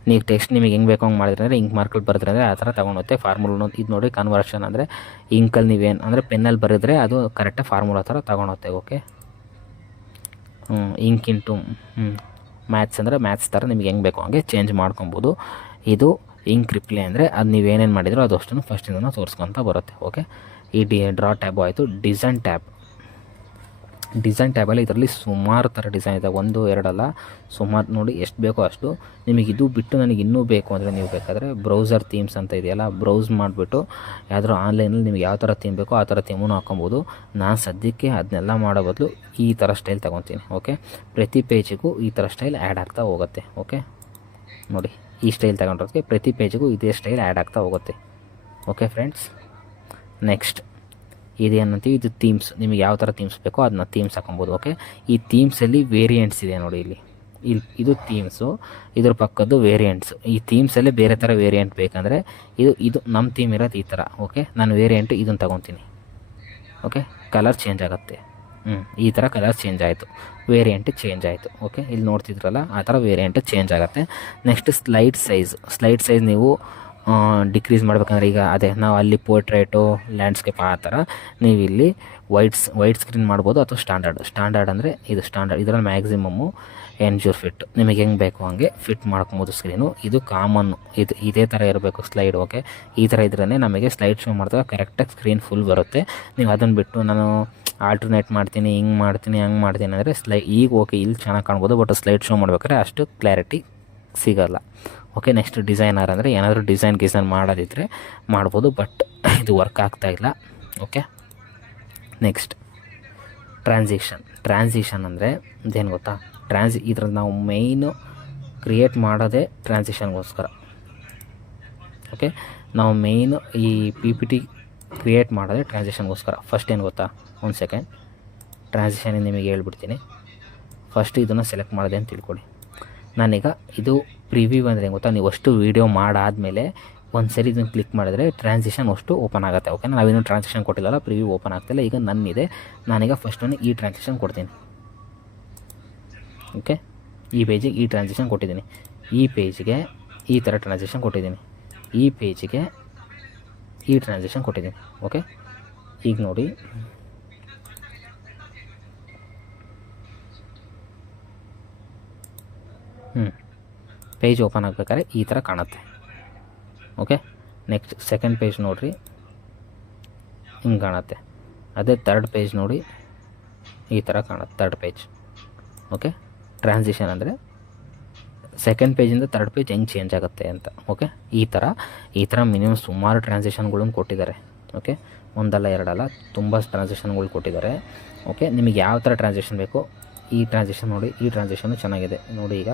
ನೀವು ಟೆಕ್ಸ್ಟ್ ನಿಮಗೆ ಹೆಂಗೆ ಬೇಕೋ ಹಂಗೆ ಮಾಡಿದ್ರೆ ಅಂದರೆ ಇಂಕ್ ಮಾರ್ಕಲ್ಲಿ ಬರೆದ್ರೆ ಅಂದರೆ ಆ ಥರ ತಗೊಳುತ್ತೆ. ಫಾರ್ಮುಲಾ ಇದು ನೋಡಿ, ಕನ್ವರ್ಷನ್ ಅಂದರೆ ಇಂಕಲ್ಲಿ ನೀವೇನು ಅಂದರೆ ಪೆನ್ನಲ್ಲಿ ಬರೆದ್ರೆ ಅದು ಕರೆಕ್ಟಾಗಿ ಫಾರ್ಮುಲಾ ಥರ ತಗೊಳುತ್ತೆ. ಓಕೆ, ಇಂಕ್ ಇಂಟು ಮ್ಯಾಥ್ಸ್ ಅಂದರೆ ಮ್ಯಾಥ್ಸ್ ಥರ ನಿಮಗೆ ಹೆಂಗೆ ಬೇಕೋ ಹಂಗೆ ಚೇಂಜ್ ಮಾಡ್ಕೊಬೋದು. ಇದು ಇಂಕ್ ರಿಪ್ಲೈ ಅಂದರೆ ಅದು ನೀವೇನೇನು ಮಾಡಿದ್ರು ಅದು ಅಷ್ಟನ್ನು ಫಸ್ಟಿಂದ ತೋರಿಸ್ಕೊತ ಬರುತ್ತೆ. ಓಕೆ, ಈ ಡ್ರಾ ಟ್ಯಾಬು ಆಯಿತು. ಡಿಸೈನ್ ಟ್ಯಾಬಲ್ಲಿ ಇದರಲ್ಲಿ ಸುಮಾರು ಥರ ಡಿಸೈನ್ ಇದೆ, 1 2 ಅಲ್ಲ, ಸುಮಾರು ನೋಡಿ ಎಷ್ಟು ಬೇಕೋ ಅಷ್ಟು. ನಿಮಗೆ ಇದು ಬಿಟ್ಟು ನನಗೆ ಇನ್ನೂ ಬೇಕು ಅಂದರೆ ನೀವು ಬೇಕಾದರೆ ಬ್ರೌಸರ್ ಥೀಮ್ಸ್ ಅಂತ ಇದೆಯಲ್ಲ, ಬ್ರೌಸ್ ಮಾಡಿಬಿಟ್ಟು ಯಾವ್ದಾದ್ರು ಆನ್ಲೈನಲ್ಲಿ ನಿಮ್ಗೆ ಯಾವ ಥರ ಥೀಮ್ ಬೇಕೋ ಆ ಥರ ಥೀಮನ್ನು ಹಾಕೊಬೋದು. ನಾನು ಸದ್ಯಕ್ಕೆ ಅದನ್ನೆಲ್ಲ ಮಾಡೋ ಬದಲು ಈ ಥರ ಸ್ಟೈಲ್ ತೊಗೊತೀನಿ. ಓಕೆ, ಪ್ರತಿ ಪೇಜಿಗೂ ಈ ಥರ ಸ್ಟೈಲ್ ಆ್ಯಡ್ ಆಗ್ತಾ ಹೋಗುತ್ತೆ. ಓಕೆ ನೋಡಿ, ಈ ಸ್ಟೈಲ್ ತಗೊಂಡ್ರೆ ಪ್ರತಿ ಪೇಜಿಗೂ ಇದೇ ಸ್ಟೈಲ್ ಆ್ಯಡ್ ಆಗ್ತಾ ಹೋಗುತ್ತೆ. ಓಕೆ ಫ್ರೆಂಡ್ಸ್, ನೆಕ್ಸ್ಟ್ ಇದೇನಂತೀವಿ, ಇದು ಥೀಮ್ಸ್. ನಿಮಗೆ ಯಾವ ಥರ ಥೀಮ್ಸ್ ಬೇಕೋ ಅದನ್ನ ಥೀಮ್ಸ್ ಹಾಕೊಬೋದು. ಓಕೆ, ಈ ಥೀಮ್ಸಲ್ಲಿ ವೇರಿಯಂಟ್ಸ್ ಇದೆ ನೋಡಿ, ಇಲ್ಲಿ ಇದು ಥೀಮ್ಸು, ಇದ್ರ ಪಕ್ಕದ್ದು ವೇರಿಯಂಟ್ಸು. ಈ ಥೀಮ್ಸಲ್ಲಿ ಬೇರೆ ಥರ ವೇರಿಯಂಟ್ ಬೇಕಂದರೆ ಇದು ನಮ್ಮ ಥೀಮ್ ಇರೋದು ಈ ಥರ. ಓಕೆ, ನಾನು ವೇರಿಯಂಟು ಇದನ್ನು ತೊಗೊತೀನಿ. ಓಕೆ, ಕಲರ್ ಚೇಂಜ್ ಆಗುತ್ತೆ. ಈ ಥರ ಕಲರ್ ಚೇಂಜ್ ಆಯಿತು, ವೇರಿಯಂಟ್ ಚೇಂಜ್ ಆಯಿತು. ಓಕೆ, ಇಲ್ಲಿ ನೋಡ್ತಿದ್ರಲ್ಲ ಆ ಥರ ವೇರಿಯಂಟ್ ಚೇಂಜ್ ಆಗುತ್ತೆ. ನೆಕ್ಸ್ಟ್ ಸ್ಲೈಡ್ ಸೈಜ್ ನೀವು ಡಿಕ್ರೀಸ್ ಮಾಡಬೇಕಂದ್ರೆ, ಈಗ ಅದೇ ನಾವು ಅಲ್ಲಿ ಪೋರ್ಟ್ರೇಟು, ಲ್ಯಾಂಡ್ಸ್ಕೇಪ್ ಆ ಥರ ನೀವು ಇಲ್ಲಿ ವೈಟ್ ಸ್ಕ್ರೀನ್ ಮಾಡ್ಬೋದು, ಅಥವಾ ಸ್ಟ್ಯಾಂಡರ್ಡ್ ಅಂದರೆ ಇದು ಸ್ಟ್ಯಾಂಡರ್ಡ್. ಇದರಲ್ಲಿ ಮ್ಯಾಕ್ಸಿಮಮ್ಮು ಎನ್ಜೂರ್ ಫಿಟ್ ನಿಮಗೆ ಹೆಂಗೆ ಬೇಕು ಹಂಗೆ ಫಿಟ್ ಮಾಡ್ಕೊಬೋದು ಸ್ಕ್ರೀನು. ಇದು ಕಾಮನ್ನು, ಇದೇ ಥರ ಇರಬೇಕು ಸ್ಲೈಡ್. ಓಕೆ, ಈ ಥರ ಇದ್ರೇ ನಮಗೆ ಸ್ಲೈಡ್ ಶೋ ಮಾಡಿದಾಗ ಕರೆಕ್ಟಾಗಿ ಸ್ಕ್ರೀನ್ ಫುಲ್ ಬರುತ್ತೆ. ನೀವು ಅದನ್ನು ಬಿಟ್ಟು ನಾನು ಆಲ್ಟರ್ನೇಟ್ ಮಾಡ್ತೀನಿ, ಹಿಂಗೆ ಮಾಡ್ತೀನಿ, ಹಂಗೆ ಮಾಡ್ತೀನಿ ಅಂದರೆ ಈಗ ಓಕೆ ಇಲ್ಲಿ ಚೆನ್ನಾಗಿ ಕಾಣ್ಬೋದು, ಬಟ್ ಸ್ಲೈಡ್ ಶೋ ಮಾಡ್ಬೇಕಾದ್ರೆ ಅಷ್ಟು ಕ್ಲಾರಿಟಿ ಸಿಗೋಲ್ಲ. ಓಕೆ, ನೆಕ್ಸ್ಟ್ ಡಿಸೈನರ್ ಅಂದರೆ ಏನಾದರೂ ಡಿಸೈನ್ ಮಾಡೋದಿದ್ದರೆ ಮಾಡ್ಬೋದು, ಬಟ್ ಇದು ವರ್ಕ್ ಆಗ್ತಾಯಿಲ್ಲ. ಓಕೆ, ನೆಕ್ಸ್ಟ್ ಟ್ರಾನ್ಸಿಷನ್ ಅಂದರೆ ಇದೇನು ಗೊತ್ತಾ, ಇದ್ರಲ್ಲಿ ನಾವು ಮೇಯ್ನು ಕ್ರಿಯೇಟ್ ಮಾಡೋದೇ ಟ್ರಾನ್ಸಿಷನ್ಗೋಸ್ಕರ. ಓಕೆ, ನಾವು ಮೇಯ್ನು ಈ PPT ಕ್ರಿಯೇಟ್ ಮಾಡೋದೇ ಟ್ರಾನ್ಸಿಷನ್ಗೋಸ್ಕರ. ಫಸ್ಟ್ ಏನು ಗೊತ್ತಾ, 1 ಸೆಕೆಂಡ್, ಟ್ರಾನ್ಸಿಷನ್ ನಿಮಗೆ ಹೇಳ್ಬಿಡ್ತೀನಿ. ಫಸ್ಟ್ ಇದನ್ನು ಸೆಲೆಕ್ಟ್ ಮಾಡಿದೆ ಅಂತ ತಿಳ್ಕೊಳ್ಳಿ. ನಾನೀಗ ಇದು ಪ್ರಿವ್ಯೂ ಅಂದರೆ ಏನು ಗೊತ್ತಾ, ನೀವು ಅಷ್ಟು ವೀಡಿಯೋ ಮಾಡಾದಮೇಲೆ ಒಂದು ಸರಿ ಇದನ್ನು ಕ್ಲಿಕ್ ಮಾಡಿದ್ರೆ ಟ್ರಾನ್ಸಿಷನ್ ಅಷ್ಟು ಓಪನ್ ಆಗುತ್ತೆ. ಓಕೆ, ನಾವೇನು ಟ್ರಾನ್ಸಿಷನ್ ಕೊಟ್ಟಿಲ್ಲಲ್ಲ, ಪ್ರಿವ್ಯೂ ಓಪನ್ ಆಗ್ತಿಲ್ಲ. ಈಗ ನನ್ನಿದೆ, ನಾನೀಗ ಫಸ್ಟನ್ನು ಈ ಟ್ರಾನ್ಸಿಷನ್ ಕೊಡ್ತೀನಿ. ಓಕೆ, ಈ ಪೇಜಿಗೆ ಈ ಟ್ರಾನ್ಸಿಷನ್ ಕೊಟ್ಟಿದ್ದೀನಿ, ಈ ಪೇಜಿಗೆ ಈ ಥರ ಟ್ರಾನ್ಸಿಷನ್ ಕೊಟ್ಟಿದ್ದೀನಿ, ಈ ಪೇಜಿಗೆ ಈ ಟ್ರಾನ್ಸಿಷನ್ ಕೊಟ್ಟಿದ್ದೀನಿ. ಓಕೆ, ಈಗ ನೋಡಿ ಪೇಜ್ ಓಪನ್ ಆಗಬೇಕಾದ್ರೆ ಈ ಥರ ಕಾಣುತ್ತೆ. ಓಕೆ, ನೆಕ್ಸ್ಟ್ ಸೆಕೆಂಡ್ ಪೇಜ್ ನೋಡಿರಿ, ಹಿಂಗೆ ಕಾಣುತ್ತೆ. ಅದೇ ಥರ್ಡ್ ಪೇಜ್ ನೋಡಿ, ಈ ಥರ ಕಾಣುತ್ತೆ ಥರ್ಡ್ ಪೇಜ್. ಓಕೆ, ಟ್ರಾನ್ಸಿಷನ್ ಅಂದರೆ ಸೆಕೆಂಡ್ ಪೇಜಿಂದ ಥರ್ಡ್ ಪೇಜ್ ಹೆಂಗೆ ಚೇಂಜ್ ಆಗುತ್ತೆ ಅಂತ. ಓಕೆ, ಈ ಥರ ಮಿನಿಮಮ್ ಸುಮಾರು ಟ್ರಾನ್ಸಿಷನ್ಗಳನ್ನು ಕೊಟ್ಟಿದ್ದಾರೆ. ಓಕೆ, ಒಂದಲ್ಲ ಎರಡಲ್ಲ, ತುಂಬ ಟ್ರಾನ್ಸಿಷನ್ಗಳು ಕೊಟ್ಟಿದ್ದಾರೆ. ಓಕೆ, ನಿಮಗೆ ಯಾವ ಥರ ಟ್ರಾನ್ಸಿಷನ್ ಬೇಕೋ ಈ ಟ್ರಾನ್ಸಿಷನ್ ನೋಡಿ, ಈ ಟ್ರಾನ್ಸಿಷನ್ನು ಚೆನ್ನಾಗಿದೆ ನೋಡಿ. ಈಗ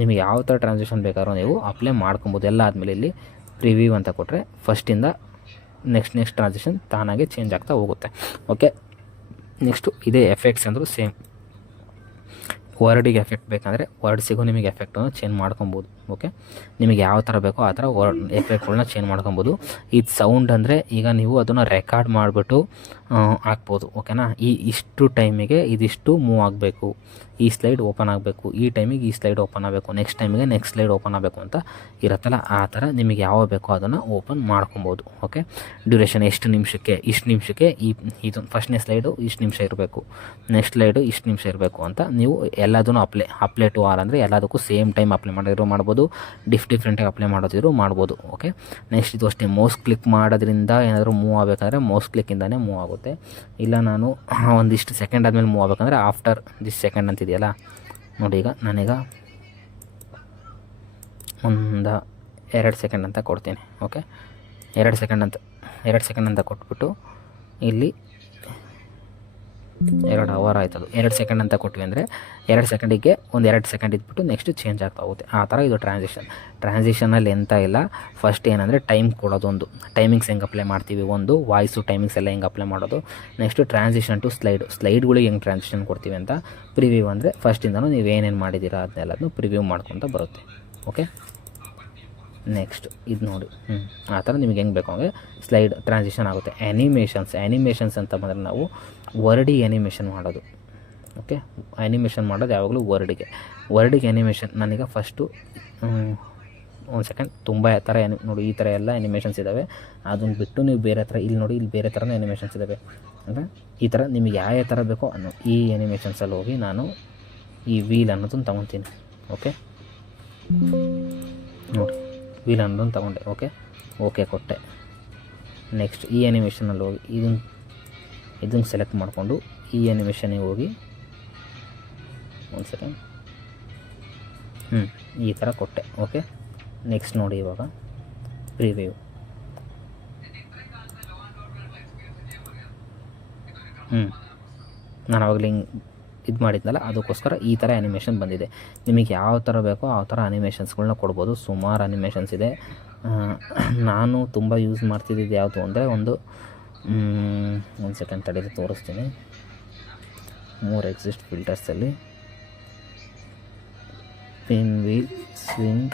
ನಿಮಗೆ ಯಾವ ಥರ ಟ್ರಾನ್ಸಿಷನ್ ಬೇಕಾದ್ರೂ ನೀವು ಅಪ್ಲೈ ಮಾಡ್ಕೊಬೋದು. ಎಲ್ಲ ಆದಮೇಲೆ ಇಲ್ಲಿ ಪ್ರಿವ್ಯೂ ಅಂತ ಕೊಟ್ಟರೆ ಫಸ್ಟಿಂದ ನೆಕ್ಸ್ಟ್ ಟ್ರಾನ್ಸಿಷನ್ ತಾನಾಗೆ ಚೇಂಜ್ ಆಗ್ತಾ ಹೋಗುತ್ತೆ. ಓಕೆ, ನೆಕ್ಸ್ಟು ಇದೇ ಎಫೆಕ್ಟ್ಸ್ ಅಂದರೂ ಸೇಮ್. ವರ್ಡಿಗೆ ಎಫೆಕ್ಟ್ ಬೇಕಂದರೆ ವರ್ಡ್ಸಿಗೂ ನಿಮಗೆ ಎಫೆಕ್ಟನ್ನು ಚೇಂಜ್ ಮಾಡ್ಕೊಬೋದು. ಓಕೆ, ನಿಮಗೆ ಯಾವ ಥರ ಬೇಕೋ ಆ ಥರ ಎಫೆಕ್ಟ್ಗಳನ್ನ ಚೇಂಜ್ ಮಾಡ್ಕೊಬೋದು. ಇದು ಸೌಂಡ್ ಅಂದರೆ ಈಗ ನೀವು ಅದನ್ನು ರೆಕಾರ್ಡ್ ಮಾಡಿಬಿಟ್ಟು ಹಾಕ್ಬೋದು. ಓಕೆನಾ, ಇಷ್ಟು ಟೈಮಿಗೆ ಇದಿಷ್ಟು ಮೂವ್ ಆಗಬೇಕು, ಈ ಸ್ಲೈಡ್ ಓಪನ್ ಆಗಬೇಕು, ಈ ಟೈಮಿಗೆ ಈ ಸ್ಲೈಡ್ ಓಪನ್ ಆಗಬೇಕು, ನೆಕ್ಸ್ಟ್ ಟೈಮಿಗೆ ನೆಕ್ಸ್ಟ್ ಸ್ಲೈಡ್ ಓಪನ್ ಆಗಬೇಕು ಅಂತ ಇರುತ್ತಲ್ಲ, ಆ ಥರ ನಿಮಗೆ ಯಾವ ಬೇಕೋ ಅದನ್ನು ಓಪನ್ ಮಾಡ್ಕೊಬೋದು. ಓಕೆ, ಡ್ಯೂರೇಷನ್ ಇಷ್ಟು ನಿಮಿಷಕ್ಕೆ ಇದು ಫಸ್ಟ್ನೇ ಸ್ಲೈಡು ಇಷ್ಟು ನಿಮಿಷ ಇರಬೇಕು, ನೆಕ್ಸ್ಟ್ ಸ್ಲೈಡು ಇಷ್ಟು ನಿಮಿಷ ಇರಬೇಕು ಅಂತ ನೀವು ಎಲ್ಲದನ್ನು ಅಪ್ಲೈ ಟು ಆಲ್ ಅಂದರೆ ಎಲ್ಲದಕ್ಕೂ ಸೇಮ್ ಟೈಮ್ ಅಪ್ಲೈ ಮಾಡಿದ್ರು ಮಾಡ್ಬೋದು, ಡಿಫ್ರೆಂಟಾಗಿ ಅಪ್ಲೈ ಮಾಡೋದಿದ್ರು ಮಾಡ್ಬೋದು. ಓಕೆ, ನೆಕ್ಸ್ಟ್ ಇದು ಅಷ್ಟೇ, ಮೌಸ್ ಕ್ಲಿಕ್ ಮಾಡೋದ್ರಿಂದ ಏನಾದರೂ ಮೂವ್ ಆಗಬೇಕಂದ್ರೆ ಮೌಸ್ ಕ್ಲಿಕ್ಕಿಂದನೇ ಮೂವ್ ಆಗುತ್ತೆ. ಇಲ್ಲ ನಾನು ಒಂದಿಷ್ಟು ಸೆಕೆಂಡ್ ಆದಮೇಲೆ ಮೂವ್ ಆಗಬೇಕಂದ್ರೆ ಆಫ್ಟರ್ ದಿಸ್ ಸೆಕೆಂಡ್ ಅಂತಿದೆಯಲ್ಲ ನೋಡಿ. ಈಗ ನಾನೀಗ ಒಂದು 2 ಸೆಕೆಂಡ್ ಅಂತ ಕೊಡ್ತೀನಿ. ಓಕೆ, 2 ಸೆಕೆಂಡ್ ಅಂತ ಕೊಟ್ಬಿಟ್ಟು ಇಲ್ಲಿ 2 ಅವರ್ ಆಯ್ತದು. 2 ಸೆಕೆಂಡ್ ಅಂತ ಕೊಟ್ವಿ ಅಂದರೆ 2 ಸೆಕೆಂಡಿಗೆ ಒಂದು 2 ಸೆಕೆಂಡ್ ಇದ್ಬಿಟ್ಟು ನೆಕ್ಸ್ಟ್ ಚೇಂಜ್ ಆಗ್ತಾ ಹೋಗುತ್ತೆ. ಆ ಥರ ಇದು ಟ್ರಾನ್ಸಿಷನಲ್ಲಿ ಎಂತ ಇಲ್ಲ. ಫಸ್ಟ್ ಏನಂದರೆ ಟೈಮ್ ಕೊಡೋದೊಂದು, ಟೈಮಿಂಗ್ಸ್ ಹೆಂಗೆ ಅಪ್ಲೈ ಮಾಡ್ತೀವಿ, ಒಂದು ವಾಯ್ಸು ಟೈಮಿಂಗ್ಸ್ ಎಲ್ಲ ಹೆಂಗೆ ಅಪ್ಲೈ ಮಾಡೋದು. ನೆಕ್ಸ್ಟು ಟ್ರಾನ್ಸಿಷನ್ ಟು ಸ್ಲೈಡ್ಗಳಿಗೆ ಹೆಂಗೆ ಟ್ರಾನ್ಸಿಷನ್ ಕೊಡ್ತೀವಿ ಅಂತ. ಪ್ರಿವ್ಯೂ ಅಂದರೆ ಫಸ್ಟಿಂದನೂ ನೀವು ಏನೇನು ಮಾಡಿದ್ದೀರಾ ಅದನ್ನೆಲ್ಲದನ್ನು ಪ್ರಿವ್ಯೂ ಮಾಡ್ಕೊತ ಬರುತ್ತೆ. ಓಕೆ, ನೆಕ್ಸ್ಟ್ ಇದು ನೋಡಿ, ಆ ಥರ ನಿಮಗೆ ಹೆಂಗೆ ಬೇಕು ಹಂಗೆ ಸ್ಲೈಡ್ ಟ್ರಾನ್ಸಿಷನ್ ಆಗುತ್ತೆ. ಆ್ಯನಿಮೇಷನ್ಸ್ ಅಂತ ಬಂದರೆ ನಾವು ವರ್ಡಿಗೆ ಆ್ಯನಿಮೇಷನ್ ಮಾಡೋದು. ಓಕೆ, ಆ್ಯನಿಮೇಷನ್ ಮಾಡೋದು ಯಾವಾಗಲೂ ವರ್ಡಿಗೆ ಆ್ಯನಿಮೇಷನ್. ನಾನೀಗ ಫಸ್ಟು ಒಂದು ಸೆಕೆಂಡ್ ತುಂಬ ಥರ ನೋಡಿ, ಈ ಥರ ಎಲ್ಲ ಆ್ಯನಿಮೇಷನ್ಸ್ ಇದ್ದಾವೆ. ಅದನ್ನು ಬಿಟ್ಟು ನೀವು ಬೇರೆ ಥರ ಇಲ್ಲಿ ನೋಡಿ, ಇಲ್ಲಿ ಬೇರೆ ಥರನೇ ಆ್ಯನಿಮೇಷನ್ಸ್ ಇದ್ದಾವೆ. ಅಂದರೆ ಈ ಥರ ನಿಮಗೆ ಯಾವ ಥರ ಬೇಕೋ ಈ ಆ್ಯನಿಮೇಷನ್ಸಲ್ಲಿ ಹೋಗಿ ನಾನು ಈ ವೀಲ್ ಅನ್ನೋದನ್ನು ತೊಗೊತೀನಿ. ಓಕೆ ನೋಡಿ, ವೀಲ್ ಅನ್ನೋದನ್ನು ತೊಗೊಂಡೆ. ಓಕೆ ಕೊಟ್ಟೆ. ನೆಕ್ಸ್ಟ್ ಈ ಆ್ಯನಿಮೇಷನಲ್ಲಿ ಹೋಗಿ ಇದನ್ನು ಸೆಲೆಕ್ಟ್ ಮಾಡಿಕೊಂಡು ಈ ಆ್ಯನಿಮೇಷನಿಗೆ ಹೋಗಿ ಒಂದು ಸೆಕೆಂಡ್ ಈ ಥರ ಕೊಟ್ಟೆ. ಓಕೆ, ನೆಕ್ಸ್ಟ್ ನೋಡಿ, ಇವಾಗ ಪ್ರಿವ್ಯೂ ನಾನು ಆವಾಗಲೇ ಹಿಂಗೆ ಇದು ಮಾಡಿದ್ನಲ್ಲ, ಅದಕ್ಕೋಸ್ಕರ ಈ ಥರ ಆ್ಯನಿಮೇಷನ್ ಬಂದಿದೆ. ನಿಮಗೆ ಯಾವ ಥರ ಬೇಕೋ ಆ ಥರ ಆ್ಯನಿಮೇಷನ್ಸ್ಗಳನ್ನ ಕೊಡ್ಬೋದು. ಸುಮಾರು ಆ್ಯನಿಮೇಷನ್ಸ್ ಇದೆ. ನಾನು ತುಂಬ ಯೂಸ್ ಮಾಡ್ತಿದ್ದಿದ್ದು ಯಾವುದು ಅಂದರೆ ಒಂದು ಸೆಕೆಂಡ್ ತಡೆದು ತೋರಿಸ್ತೀನಿ. 3 ಎಕ್ಸಿಸ್ಟ್ ಫಿಲ್ಟರ್ಸಲ್ಲಿ ಪಿನ್ ವೀಲ್ ಸ್ವಿಂಗ್,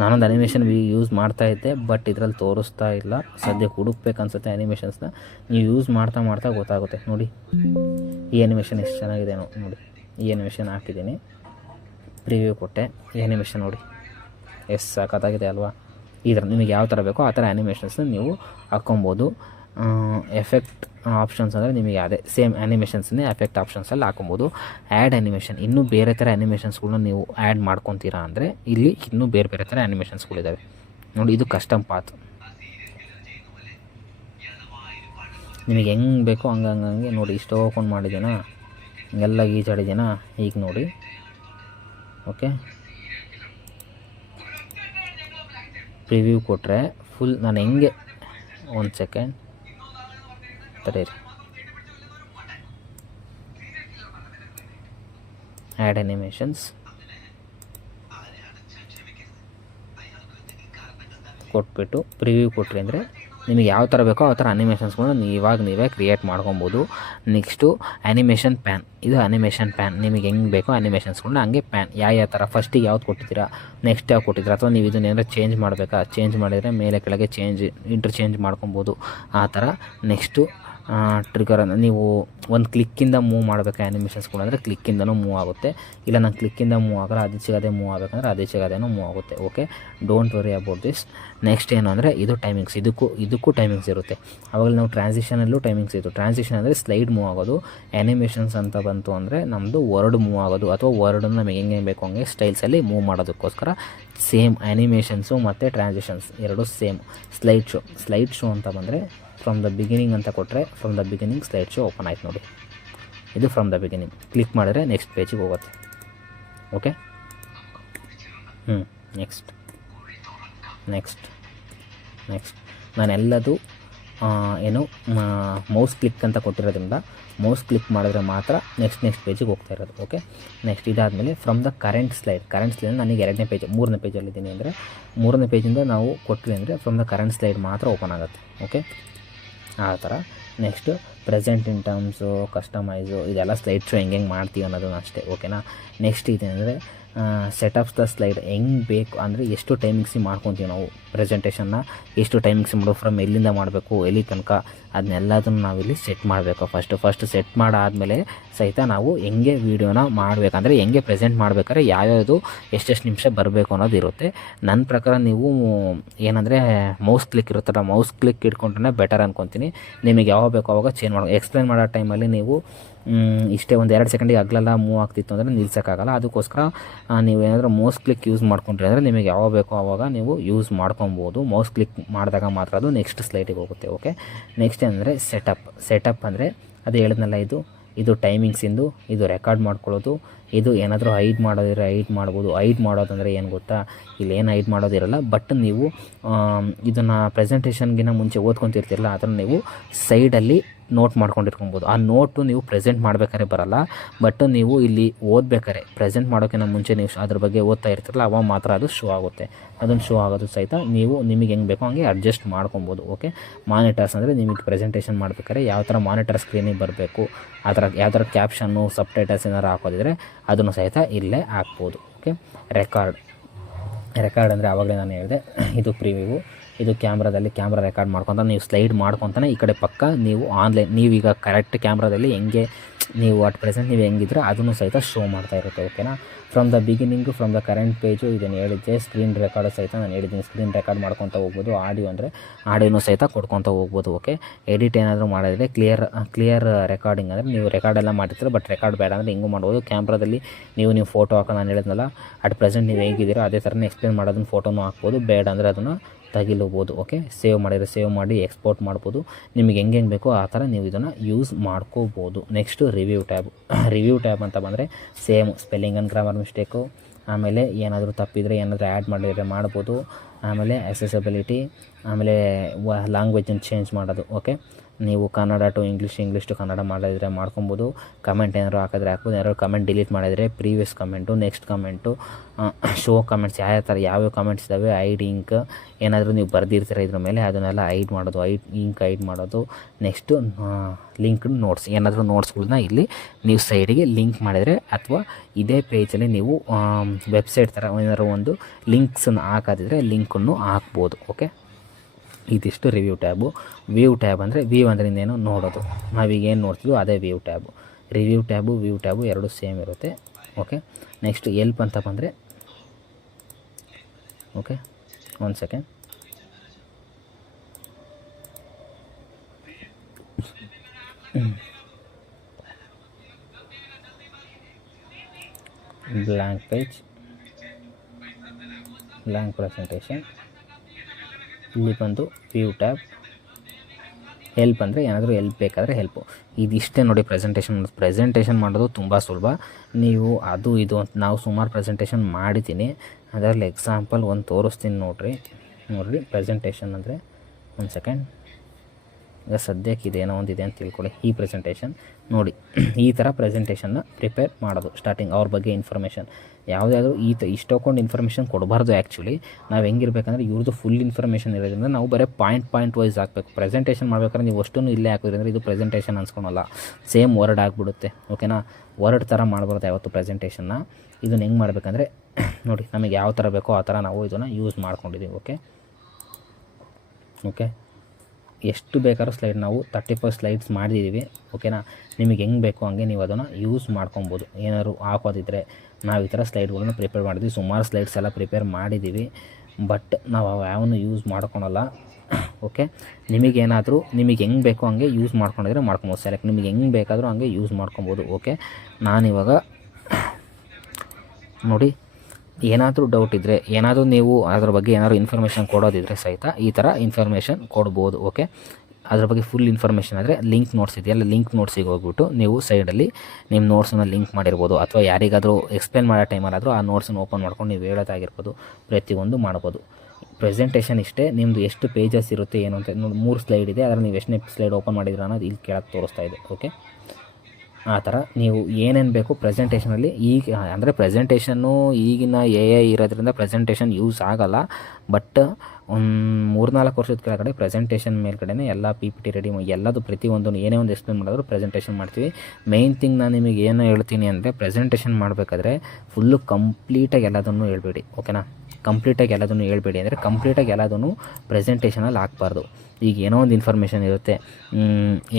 ನಾನೊಂದು ಅನಿಮೇಷನ್ ಯೂಸ್ ಮಾಡ್ತಾಯಿದ್ದೆ, ಬಟ್ ಇದರಲ್ಲಿ ತೋರಿಸ್ತಾ ಇಲ್ಲ. ಸದ್ಯಕ್ಕೆ ಹುಡುಕ್ಬೇಕನ್ಸುತ್ತೆ ಆ್ಯನಿಮೇಷನ್ಸ್ನ. ನೀವು ಯೂಸ್ ಮಾಡ್ತಾ ಗೊತ್ತಾಗುತ್ತೆ. ನೋಡಿ ಈ ಆ್ಯನಿಮೇಷನ್ ಎಷ್ಟು ಚೆನ್ನಾಗಿದೆ ನೋಡಿ. ಈ ಆ್ಯನಿಮೇಷನ್ ಹಾಕಿದ್ದೀನಿ, ಪ್ರಿವ್ಯೂ ಕೊಟ್ಟೆ. ಈ ಆ್ಯನಿಮೇಷನ್ ನೋಡಿ ಎಷ್ಟು ಸಾಕಾಗಿದೆ ಅಲ್ವಾ. ಈ ಥರ ನಿಮಗೆ ಯಾವ ಥರ ಬೇಕೋ ಆ ಥರ ಆ್ಯನಿಮೇಷನ್ಸ್ನ ನೀವು ಹಾಕ್ಕೊಬೋದು. ಎಫೆಕ್ಟ್ ಆಪ್ಷನ್ಸ್ ಅಂದರೆ ನಿಮಗೆ ಅದೇ ಸೇಮ್ ಆ್ಯನಿಮೇಷನ್ಸ್ನೇ ಎಫೆಕ್ಟ್ ಆಪ್ಷನ್ಸಲ್ಲಿ ಹಾಕೊಬೋದು. ಆ್ಯಡ್ ಆ್ಯನಿಮೇಷನ್, ಇನ್ನೂ ಬೇರೆ ಥರ ಆ್ಯನಿಮೇಷನ್ಸ್ಗಳನ್ನ ನೀವು ಆ್ಯಡ್ ಮಾಡ್ಕೊತೀರಾ ಅಂದರೆ ಇಲ್ಲಿ ಇನ್ನೂ ಬೇರೆ ಥರ ಆ್ಯನಿಮೇಷನ್ಸ್ಗಳಿದ್ದಾವೆ ನೋಡಿ. ಇದು ಕಸ್ಟಮ್ ಪಾತ್, ನಿಮಗೆ ಹೆಂಗೆ ಬೇಕೋ ಹಂಗೆ ನೋಡಿ. ಇಷ್ಟು ಓಪನ್ ಮಾಡಿದ್ದೀನಾ, ಎಲ್ಲ ಈಜಾಡಿದ್ದೀನಾ, ಈಗ ನೋಡಿ. ಓಕೆ, ಪ್ರಿವ್ಯೂ ಕೊಟ್ಟರೆ ಫುಲ್ ನಾನು ಹೆಂಗೆ ಒಂದು ಸೆಕೆಂಡ್ ತಡೀರಿ. ಆ್ಯಡ್ ಆ್ಯನಿಮೇಷನ್ಸ್ ಕೊಟ್ಬಿಟ್ಟು ಪ್ರಿವ್ಯೂ ಕೊಟ್ರಿ ಅಂದರೆ ನಿಮಗೆ ಯಾವ ಥರ ಬೇಕೋ ಆ ಥರ ಅನಿಮೇಷನ್ಸ್ಗಳನ್ನ ನೀವೇ ಕ್ರಿಯೇಟ್ ಮಾಡ್ಕೊಬೋದು. ನೆಕ್ಸ್ಟು ಆ್ಯನಿಮೇಷನ್ ಪ್ಯಾನ್, ಇದು ಆ್ಯನಿಮೇಷನ್ ಪ್ಯಾನ್. ನಿಮಗೆ ಹೆಂಗೆ ಬೇಕೋ ಆ್ಯನಿಮೇಷನ್ಸ್ಗಳನ್ನ ಹಂಗೆ ಪ್ಯಾನ್ ಯಾವ ಥರ ಫಸ್ಟಿಗೆ ಯಾವ್ದು ಕೊಟ್ಟಿದ್ದೀರಾ, ನೆಕ್ಸ್ಟ್ ಯಾವ್ದು ಕೊಟ್ಟಿದ್ದೀರಾ, ಅಥವಾ ನೀವು ಇದನ್ನೇನಾದ್ರು ಚೇಂಜ್ ಮಾಡಬೇಕಾ, ಚೇಂಜ್ ಮಾಡಿದರೆ ಮೇಲೆ ಕೆಳಗೆ ಇಂಟರ್ಚೇಂಜ್ ಮಾಡ್ಕೊಬೋದು ಆ ಥರ. ನೆಕ್ಸ್ಟು ಟ್ರಿಗರನ್ನು ನೀವು ಒಂದು ಕ್ಲಿಕ್ಕಿಂದ ಮೂವ್ ಮಾಡಬೇಕು ಆ್ಯನಿಮೇಷನ್ಸ್ಗಳು ಅಂದರೆ ಕ್ಲಿಕ್ಕಿಂದನೂ ಮೂವ್ ಆಗುತ್ತೆ. ಇಲ್ಲ ನಾನು ಕ್ಲಿಕ್ಕಿಂದ ಮೂವ್ ಆಗಲ್ಲ, ಅದೇ ಸಿಗದೆ ಮೂವ್ ಆಗಬೇಕಂದ್ರೆ ಅದೇ ಸಿಗದೇನೂ ಮೂವ್ ಆಗುತ್ತೆ. Okay, don't worry about this. Next ಏನು ಅಂದರೆ ಇದು ಟೈಮಿಂಗ್ಸ್, ಇದಕ್ಕೂ ಟೈಮಿಂಗ್ಸ್ ಇರುತ್ತೆ. ಅವಾಗ ನಾವು ಟ್ರಾನ್ಸಿಷನಲ್ಲೂ ಟೈಮಿಂಗ್ಸ್ ಇತ್ತು. ಟ್ರಾನ್ಸಿಷನ್ ಅಂದರೆ ಸ್ಲೈಡ್ ಮೂವ್ ಆಗೋದು. ಆ್ಯನಿಮೇಷನ್ಸ್ ಅಂತ ಬಂತು ಅಂದರೆ ನಮ್ಮದು ವರ್ಡ್ ಮೂವ್ ಆಗೋದು, ಅಥವಾ ವರ್ಡನ್ನು ನಮಗೆ ಹೆಂಗೆ ಬೇಕು ಹಂಗೆ ಸ್ಟೈಲ್ಸಲ್ಲಿ ಮೂವ್ ಮಾಡೋದಕ್ಕೋಸ್ಕರ ಸೇಮ್ ಆ್ಯನಿಮೇಷನ್ಸು ಮತ್ತು ಟ್ರಾನ್ಸಿಷನ್ಸ್ ಎರಡೂ ಸೇಮ್. ಸ್ಲೈಡ್ ಶೋ ಅಂತ ಬಂದರೆ ಫ್ರಮ್ ದ ಬಿಗಿನಿಂಗ್ ಅಂತ ಕೊಟ್ಟರೆ from the beginning slide show open ಆಯ್ತು ನೋಡಿ. ಇದು ಫ್ರಮ್ ದ ಬಿಗಿನಿಂಗ್ ಕ್ಲಿಕ್ ಮಾಡಿದ್ರೆ ನೆಕ್ಸ್ಟ್ ಪೇಜಿಗೆ ಹೋಗುತ್ತೆ. ಓಕೆ, ನೆಕ್ಸ್ಟ್ ನಾನೆಲ್ಲದು ಏನು ಮೌಸ್ ಕ್ಲಿಕ್ ಅಂತ ಕೊಟ್ಟಿರೋದ್ರಿಂದ ಮೌಸ್ ಕ್ಲಿಕ್ ಮಾಡಿದ್ರೆ ಮಾತ್ರ ನೆಕ್ಸ್ಟ್ ಪೇಜಿಗೆ ಹೋಗ್ತಾ ಇರೋದು. ಓಕೆ, ನೆಕ್ಸ್ಟ್ ಇದಾದಮೇಲೆ ಫ್ರಮ್ ದ ಕರೆಂಟ್ ಸ್ಲೈಡ್ ನನಗೆ 2ನೇ ಪೇಜ್ 3ನೇ ಪೇಜಲ್ಲಿದ್ದೀನಿ ಅಂದರೆ 3ನೇ ಪೇಜಿಂದ ನಾವು ಕೊಟ್ವಿ ಅಂದರೆ ಫ್ರಮ್ ದ ಕರೆಂಟ್ ಸ್ಲೈಡ್ ಮಾತ್ರ ಓಪನ್ ಆಗುತ್ತೆ. ಓಕೆ, ಆ ಥರ. Next present in terms, customise, ಇದೆಲ್ಲ ಸ್ಲೈಡ್ ಶೋ ಹೆಂಗೆ ಮಾಡ್ತೀವಿ ಅನ್ನೋದನ್ನು ಅಷ್ಟೇ. ಓಕೆನಾ. ನೆಕ್ಸ್ಟ್ ಇದೆ ಅಂದರೆ ಸೆಟಪ್ಸ್ ದ ಸ್ಲೈಡ್ ಹೆಂಗೆ ಬೇಕು ಅಂದರೆ ಎಷ್ಟು ಟೈಮಿಂಗ್ಸಿಗೆ ಮಾಡ್ಕೊತೀವಿ ನಾವು ಪ್ರೆಸೆಂಟೇಷನ್ನ, ಎಷ್ಟು ಟೈಮಿಂಗ್ಸ್ ಮಾಡೋ ಫ್ರಮ್ ಎಲ್ಲಿಂದ ಮಾಡಬೇಕು ಎಲ್ಲಿ ತನಕ ಅದನ್ನೆಲ್ಲದನ್ನು ನಾವಿಲ್ಲಿ ಸೆಟ್ ಮಾಡಬೇಕು. ಫಸ್ಟ್ ಸೆಟ್ ಮಾಡಾದಮೇಲೆ ಸಹಿತ ನಾವು ಹೆಂಗೆ ವೀಡಿಯೋನ ಮಾಡಬೇಕಂದ್ರೆ ಹೆಂಗೆ ಪ್ರೆಸೆಂಟ್ ಮಾಡಬೇಕಾದ್ರೆ ಯಾವ್ಯಾವುದು ಎಷ್ಟೆಷ್ಟು ನಿಮಿಷ ಬರಬೇಕು ಅನ್ನೋದು ಇರುತ್ತೆ. ನನ್ನ ಪ್ರಕಾರ ನೀವು ಏನಂದರೆ ಮೌಸ್ ಕ್ಲಿಕ್ ಇರುತ್ತಲ್ಲ, ಮೌಸ್ ಕ್ಲಿಕ್ ಇಟ್ಕೊಂಡ್ರೆ ಬೆಟರ್ ಅಂದ್ಕೊತೀನಿ. ನಿಮಗೆ ಯಾವಾಗ ಬೇಕೋ ಆವಾಗ ಚೇಂಜ್ ಮಾಡೋ ಎಕ್ಸ್ಪ್ಲೇನ್ ಮಾಡೋ ಟೈಮಲ್ಲಿ ನೀವು ಇಷ್ಟೇ ಒಂದು 2 ಸೆಕೆಂಡಿಗೆ ಅಗಲೆಲ್ಲ ಮೂವ್ ಆಗ್ತಿತ್ತು ಅಂದರೆ ನಿಲ್ಸೋಕ್ಕಾಗಲ್ಲ. ಅದಕ್ಕೋಸ್ಕರ ನೀವೇನಾದರೂ ಮೌಸ್ ಕ್ಲಿಕ್ ಯೂಸ್ ಮಾಡ್ಕೊಂಡ್ರೆ ಅಂದರೆ ನಿಮಗೆ ಯಾವಾಗ ಬೇಕೋ ಆವಾಗ ನೀವು ಯೂಸ್ ಮಾಡ್ಕೊಬೋದು. ಮೌಸ್ ಕ್ಲಿಕ್ ಮಾಡಿದಾಗ ಮಾತ್ರ ಅದು ನೆಕ್ಸ್ಟ್ ಸ್ಲೈಡಿಗೆ ಹೋಗುತ್ತೆ. ಓಕೆ, ನೆಕ್ಸ್ಟ್ ಅಂದರೆ ಸೆಟಪ್ ಅಂದರೆ ಅದು ಹೇಳಿದ್ನಲ್ಲ, ಇದು ಟೈಮಿಂಗ್ಸಿಂದು, ಇದು ರೆಕಾರ್ಡ್ ಮಾಡ್ಕೊಳ್ಳೋದು, ಇದು ಏನಾದರೂ ಹೈಡ್ ಮಾಡೋದಿದ್ರೆ ಹೈಡ್ ಮಾಡ್ಬೋದು. ಹೈಡ್ ಮಾಡೋದಂದರೆ ಏನು ಗೊತ್ತಾ, ಇಲ್ಲೇನು ಹೈಡ್ ಮಾಡೋದಿರಲ್ಲ. ಬಟ್ ನೀವು ಇದನ್ನು ಪ್ರೆಸೆಂಟೇಷನ್ಗಿಂತ ಮುಂಚೆ ಓದ್ಕೊತಿರ್ತಿರಲ್ಲ, ಅದನ್ನು ನೀವು ಸೈಡಲ್ಲಿ ನೋಟ್ ಮಾಡ್ಕೊಂಡಿರ್ಕೊಬೋದು. ಆ ನೋಟು ನೀವು ಪ್ರೆಸೆಂಟ್ ಮಾಡ್ಬೇಕಾದ್ರೆ ಬರೋಲ್ಲ, ಬಟ್ ನೀವು ಇಲ್ಲಿ ಓದ್ಬೇಕಾರೆ ಪ್ರೆಸೆಂಟ್ ಮಾಡೋಕ್ಕಿಂತ ಮುಂಚೆ ನೀವು ಅದ್ರ ಬಗ್ಗೆ ಓದ್ತಾ ಇರ್ತಿರಲ್ಲ, ಅವಾಗ ಮಾತ್ರ ಅದು ಶೋ ಆಗುತ್ತೆ. ಅದನ್ನು ಶೋ ಆಗೋದು ಸಹಿತ ನೀವು ನಿಮಗೆ ಹೆಂಗೆ ಬೇಕೋ ಹಂಗೆ ಅಡ್ಜಸ್ಟ್ ಮಾಡ್ಕೊಬೋದು. ಓಕೆ, ಮಾನಿಟರ್ಸ್ ಅಂದರೆ ನಿಮಗೆ ಪ್ರೆಸೆಂಟೇಷನ್ ಮಾಡ್ಬೇಕಾದ್ರೆ ಯಾವ ಥರ ಮಾನಿಟರ್ ಸ್ಕ್ರೀನಿಗೆ ಬರಬೇಕು, ಆ ಥರ ಯಾವ ಥರ ಕ್ಯಾಪ್ಷನ್ನು ಸಬ್ಟೈಟಲ್ಸ್ ಏನಾರು ಹಾಕೋದಿದ್ರೆ ಅದನ್ನು ಸಹಿತ ಇಲ್ಲೇ ಹಾಕ್ಬೋದು. ಓಕೆ, ರೆಕಾರ್ಡ್ ಅಂದರೆ ಆವಾಗಲೇ ನಾನು ಹೇಳಿದೆ, ಇದು ಪ್ರಿವ್ಯೂ, ಇದು ಕ್ಯಾಮ್ರಾ ರೆಕಾರ್ಡ್ ಮಾಡ್ಕೊತ ನೀವು ಸ್ಲೈಡ್ ಮಾಡ್ಕೊತಾನೆ ಈ ಕಡೆ ಪಕ್ಕ ನೀವು ಆನ್ಲೈನ್ ನೀವೀಗ ಕರೆಕ್ಟ್ ಕ್ಯಾಮ್ರಾದಲ್ಲಿ ಹೆಂಗೆ ನೀವು ಅಟ್ ಪ್ರೆಸೆಂಟ್ ನೀವು ಹೆಂಗಿದ್ರೆ ಅದನ್ನು ಸಹಿತ ಶೋ ಮಾಡ್ತಾ ಇರುತ್ತೆ. ಓಕೆನಾ. From the beginning from the current page ಇದನ್ನು ಹೇಳಿದ್ದೆ. ಸ್ಕ್ರೀನ್ ರೆಕಾರ್ಡ್ ಸಹಿತ ನಾನು ಹೇಳಿದ್ದೀನಿ, ಸ್ಕ್ರೀನ್ ರೆಕಾರ್ಡ್ ಮಾಡ್ಕೊತ ಹೋಗ್ಬೋದು. ಆಡಿಯೋ ಅಂದರೆ ಆಡಿಯೋನು ಸಹಿತ ಕೊಡ್ಕೊತ ಹೋಗ್ಬೋದು. ಓಕೆ, ಎಡಿಟ್ ಏನಾದರೂ ಮಾಡಿದ್ರೆ ಕ್ಲಿಯರ್ ರೆಕಾರ್ಡಿಂಗ್ ಅಂದರೆ ನೀವು ರೆಕಾರ್ಡೆಲ್ಲ ಮಾಡಿರ್ತೀರ, ಬಟ್ ರೆಕಾರ್ಡ್ ಬೇಡ ಅಂದರೆ ಹಿಂಗೂ ಮಾಡ್ಬೋದು. ಕ್ಯಾಮ್ರಾದಲ್ಲಿ ನೀವು ಫೋಟೋ ಹಾಕೋ ನಾನು ಹೇಳಿದ್ನಲ್ಲ, ಅಟ್ ಪ್ರೆಸೆಂಟ್ ನೀವು ಹೇಗಿದ್ದೀರೋ ಅದೇ ಥರನೇ ಎಕ್ಸ್ಪ್ಲೇನ್ ಮಾಡೋದನ್ನು ಫೋಟೋನು ಹಾಕ್ಬೋದು. ಬೇಡ ಅಂದರೆ ಅದನ್ನು ತೆಗಿಲೂಬೋದು. ಓಕೆ, ಸೇವ್ ಮಾಡಿ ಎಕ್ಸ್ಪೋರ್ಟ್ ಮಾಡ್ಬೋದು. ನಿಮಗೆ ಹೆಂಗೆ ಬೇಕೋ ಆ ಥರ ನೀವು ಇದನ್ನು ಯೂಸ್ ಮಾಡ್ಕೋಬೋದು. ನೆಕ್ಸ್ಟು ರಿವ್ಯೂ ಟ್ಯಾಬ್ ಅಂತ ಬಂದರೆ same spelling and grammar mistake, ಆಮೇಲೆ ಏನಾದರೂ ತಪ್ಪಿದರೆ ಏನಾದರೂ ಆ್ಯಡ್ ಮಾಡಿದರೆ ಮಾಡ್ಬೋದು. ಆಮೇಲೆ ಅಕ್ಸೆಸಿಬಿಲಿಟಿ, ಆಮೇಲೆ ಲ್ಯಾಂಗ್ವೇಜನ್ನು ಚೇಂಜ್ ಮಾಡೋದು. ಓಕೆ, ನೀವು Kannada to English to Kannada ಮಾಡಿದರೆ ಮಾಡ್ಕೊಬೋದು. ಕಮೆಂಟ್ ಏನಾದ್ರು ಹಾಕಿದ್ರೆ ಹಾಕ್ಬೋದು. ಏನಾದ್ರು ಕಮೆಂಟ್ ಡಿಲೀಟ್ ಮಾಡಿದರೆ previous comment, next comment, show comments, ಯಾವ್ಯಾವ ಕಮೆಂಟ್ಸ್ ಇದ್ದಾವೆ, ಐಡ್ ಇಂಕ್ ಏನಾದರೂ ನೀವು ಬರೆದಿರ್ತೀರ ಇದ್ರ ಮೇಲೆ ಅದನ್ನೆಲ್ಲ ಐಡ್ ಮಾಡೋದು. ನೆಕ್ಸ್ಟು ಲಿಂಕ್ಡ್ ನೋಟ್ಸ್, ಏನಾದರೂ ನೋಟ್ಸ್ಗಳನ್ನ ಇಲ್ಲಿ ನೀವು ಸೈಡಿಗೆ ಲಿಂಕ್ ಮಾಡಿದರೆ, ಅಥವಾ ಇದೇ ಪೇಜಲ್ಲಿ ನೀವು ವೆಬ್ಸೈಟ್ ಥರ ಏನಾದರೂ ಒಂದು ಲಿಂಕ್ಸನ್ನು ಹಾಕೋದಿದ್ರೆ ಲಿಂಕನ್ನು ಹಾಕ್ಬೋದು. ಓಕೆ, ಇದಿಷ್ಟು ರಿವ್ಯೂ ಟ್ಯಾಬು. ವ್ಯೂ ಟ್ಯಾಬ್ ಅಂದರೆ ಇನ್ನೇನು ನೋಡೋದು, ನಾವೀಗ ಏನು ನೋಡ್ತೀವೋ ಅದೇ ವ್ಯೂ ಟ್ಯಾಬು. ರಿವ್ಯೂ ಟ್ಯಾಬು ಎರಡು ಸೇಮ್ ಇರುತ್ತೆ. ಓಕೆ, ನೆಕ್ಸ್ಟ್ ಎಲ್ಪ್ ಅಂತ ಬಂದರೆ, ಓಕೆ ಒಂದು second, blank page, blank presentation. ಇಲ್ಲಿ ಬಂದು ವ್ಯೂ ಟ್ಯಾಬ್. ಹೆಲ್ಪ್ ಅಂದರೆ ಏನಾದರೂ ಹೆಲ್ಪ್ ಬೇಕಾದರೆ ಹೆಲ್ಪು. ಇದಿಷ್ಟೇ ನೋಡಿ ಪ್ರೆಸೆಂಟೇಷನ್ ಮಾಡೋದು ತುಂಬ ಸುಲಭ. ನೀವು ಅದು ಇದು ಅಂತ ನಾವು ಸುಮಾರು ಪ್ರೆಸೆಂಟೇಷನ್ ಮಾಡಿದ್ದೀನಿ, ಅದರಲ್ಲಿ ಎಕ್ಸಾಂಪಲ್ ಒಂದು ತೋರಿಸ್ತೀನಿ ನೋಡಿರಿ. ಪ್ರೆಸೆಂಟೇಷನ್ ಅಂದರೆ ಒಂದು ಸೆಕೆಂಡ್, ಈಗ ಸದ್ಯಕ್ಕೆ ಇದೇನೋ ಒಂದಿದೆ ಅಂತ ತಿಳ್ಕೊಳ್ಳಿ. ಈ ಪ್ರೆಸೆಂಟೇಷನ್ ನೋಡಿ, ಈ ಥರ ಪ್ರೆಸೆಂಟೇಷನ್ನ ಪ್ರಿಪೇರ್ ಮಾಡೋದು. ಸ್ಟಾರ್ಟಿಂಗ್ ಅವ್ರ ಬಗ್ಗೆ ಇನ್ಫಾರ್ಮೇಷನ್ ಯಾವುದಾದ್ರೂ ಇಷ್ಟೊಂದು ಇನ್ಫಾರ್ಮೇಷನ್ ಕೊಡಬಾರ್ದು. ಆ್ಯಕ್ಚುಲಿ ನಾವು ಹೆಂಗಿರ್ಬೇಕಂದ್ರೆ ಇವ್ರದ್ದು ಫುಲ್ ಇನ್ಫಾರ್ಮೇಷನ್ ಇರೋದ್ರಿಂದ ನಾವು ಬರೀ ಪಾಯಿಂಟ್ ವೈಸ್ ಹಾಕಬೇಕು. ಪ್ರೆಸೆಂಟೇಷನ್ ಮಾಡ್ಬೇಕಾದ್ರೆ ನೀವು ಅಷ್ಟನ್ನು ಇಲ್ಲೇ ಹಾಕೋದ್ರಿಂದ ಇದು ಪ್ರೆಸೆಂಟೇಷನ್ ಅನ್ಸ್ಕೊಳಲ್ಲ, ಸೇಮ್ ವರ್ಡ್ ಆಗಿಬಿಡುತ್ತೆ. ಓಕೆನಾ. ವರ್ಡ್ ಥರ ಮಾಡಬಾರ್ದು ಯಾವತ್ತು ಪ್ರೆಸೆಂಟೇಷನ್ನ. ಇದನ್ನು ಹೆಂಗೆ ಮಾಡಬೇಕಂದ್ರೆ ನೋಡಿ, ನಮಗೆ ಯಾವ ಥರ ಬೇಕೋ ಆ ಥರ ನಾವು ಇದನ್ನು ಯೂಸ್ ಮಾಡ್ಕೊಂಡಿದ್ದೀವಿ. ಓಕೆ, ಎಷ್ಟು ಬೇಕಾದ್ರೂ ಸ್ಲೈಡ್ ನಾವು 35 ಸ್ಲೈಡ್ಸ್ ಮಾಡಿದ್ದೀವಿ ಓಕೆನಾ. ನಿಮಗೆ ಹೆಂಗೆ ಬೇಕೋ ಹಂಗೆ ನೀವು ಅದನ್ನು ಯೂಸ್ ಮಾಡ್ಕೊಬೋದು. ಏನಾದ್ರು ಹಾಕೋದಿದ್ರೆ ನಾವು ಈ ಥರ ಸ್ಲೈಡ್ಗಳನ್ನು ಪ್ರಿಪೇರ್ ಮಾಡಿದ್ವಿ, ಸುಮಾರು ಸ್ಲೈಡ್ಸ್ ಎಲ್ಲ ಪ್ರಿಪೇರ್ ಮಾಡಿದ್ದೀವಿ, ಬಟ್ ನಾವು ಯಾವನ್ನು ಯೂಸ್ ಮಾಡ್ಕೊಳಲ್ಲ ಓಕೆ. ನಿಮಗೇನಾದರೂ ನಿಮಗೆ ಹೆಂಗೆ ಬೇಕೋ ಹಂಗೆ ಯೂಸ್ ಮಾಡ್ಕೊಂಡಿದ್ರೆ ಮಾಡ್ಕೊಬೋದು. ಸೆಲೆಕ್ಟ್ ನಿಮಗೆ ಹೆಂಗೆ ಬೇಕಾದರೂ ಹಂಗೆ ಯೂಸ್ ಮಾಡ್ಕೊಬೋದು ಓಕೆ. ನಾನಿವಾಗ ನೋಡಿ, ಏನಾದರೂ ಡೌಟ್ ಇದ್ದರೆ, ಏನಾದರೂ ನೀವು ಅದ್ರ ಬಗ್ಗೆ ಏನಾದರೂ ಇನ್ಫಾರ್ಮೇಷನ್ ಕೊಡೋದಿದ್ದರೆ ಸಹಿತ ಈ ಥರ ಇನ್ಫಾರ್ಮೇಷನ್ ಕೊಡ್ಬೋದು ಓಕೆ. ಅದ್ರ ಬಗ್ಗೆ ಫುಲ್ ಇನ್ಫಾರ್ಮೇಷನ್ ಆದರೆ ಲಿಂಕ್ ನೋಟ್ಸ್ ಇದೆಯಲ್ಲ, ಲಿಂಕ್ ನೋಟ್ಸಿಗೆ ಹೋಗ್ಬಿಟ್ಟು ನೀವು ಸೈಡಲ್ಲಿ ನಿಮ್ಮ ನೋಟ್ಸನ್ನು ಲಿಂಕ್ ಮಾಡಿರ್ಬೋದು, ಅಥವಾ ಯಾರಿಗಾದರೂ ಎಕ್ಸ್ಪ್ಲೇನ್ ಮಾಡೋ ಟೈಮಲ್ಲಾದರೂ ಆ ನೋಟ್ಸನ್ನು ಓಪನ್ ಮಾಡ್ಕೊಂಡು ನೀವು ಹೇಳೋದಾಗಿರ್ಬೋದು, ಪ್ರತಿಯೊಂದು ಮಾಡ್ಬೋದು. ಪ್ರೆಸೆಂಟೇಷನ್ ಇಷ್ಟೇ. ನಿಮ್ಮದು ಎಷ್ಟು ಪೇಜಸ್ ಇರುತ್ತೆ ಏನು ಅಂತ ನೋಡಿ, 3 ಸ್ಲೈಡ್ ಇದೆ, ಅದರಲ್ಲಿ ನೀವು ಎಷ್ಟನೇ ಸ್ಲೈಡ್ ಓಪನ್ ಮಾಡಿದ್ರೆ ಅನ್ನೋದು ಇಲ್ಲಿ ಕೆಳಗೆ ತೋರಿಸ್ತಾ ಇದೆ ಓಕೆ. ಆ ಥರ ನೀವು ಏನೇನು ಬೇಕು ಪ್ರೆಸೆಂಟೇಷನಲ್ಲಿ, ಈಗ ಅಂದರೆ ಪ್ರೆಸೆಂಟೇಷನ್ನು ಈಗಿನ AI ಇರೋದ್ರಿಂದ ಪ್ರೆಸೆಂಟೇಷನ್ ಯೂಸ್ ಆಗೋಲ್ಲ, ಬಟ್ ಒಂದು 3-4 ವರ್ಷದ ಕೆಳಗಡೆ ಪ್ರೆಸೆಂಟೇಷನ್ ಮೇಲ್ಗಡೆ ಎಲ್ಲ PPT ರೆಡಿ ಎಲ್ಲದು ಪ್ರತಿಯೊಂದು ಏನೇ ಒಂದು ಎಕ್ಸ್ಪ್ಲೇನ್ ಮಾಡಿದ್ರು ಪ್ರೆಸೆಂಟೇಷನ್ ಮಾಡ್ತೀವಿ. ಮೇಯ್ನ್ ಥಿಂಗ್ ನಾನು ನಿಮಗೆ ಏನು ಹೇಳ್ತೀನಿ ಅಂದರೆ, ಪ್ರೆಸೆಂಟೇಷನ್ ಮಾಡಬೇಕಾದ್ರೆ ಫುಲ್ಲು ಕಂಪ್ಲೀಟಾಗಿ ಎಲ್ಲದನ್ನು ಹೇಳ್ಬೇಡಿ ಓಕೆನಾ. ಕಂಪ್ಲೀಟಾಗಿ ಎಲ್ಲದನ್ನು ಹೇಳ್ಬೇಡಿ ಅಂದರೆ ಕಂಪ್ಲೀಟಾಗಿ ಎಲ್ಲದನ್ನು ಪ್ರೆಸೆಂಟೇಷನಲ್ಲಿ ಹಾಕ್ಬಾರ್ದು. ಈಗ ಏನೋ ಒಂದು ಇನ್ಫಾರ್ಮೇಷನ್ ಇರುತ್ತೆ,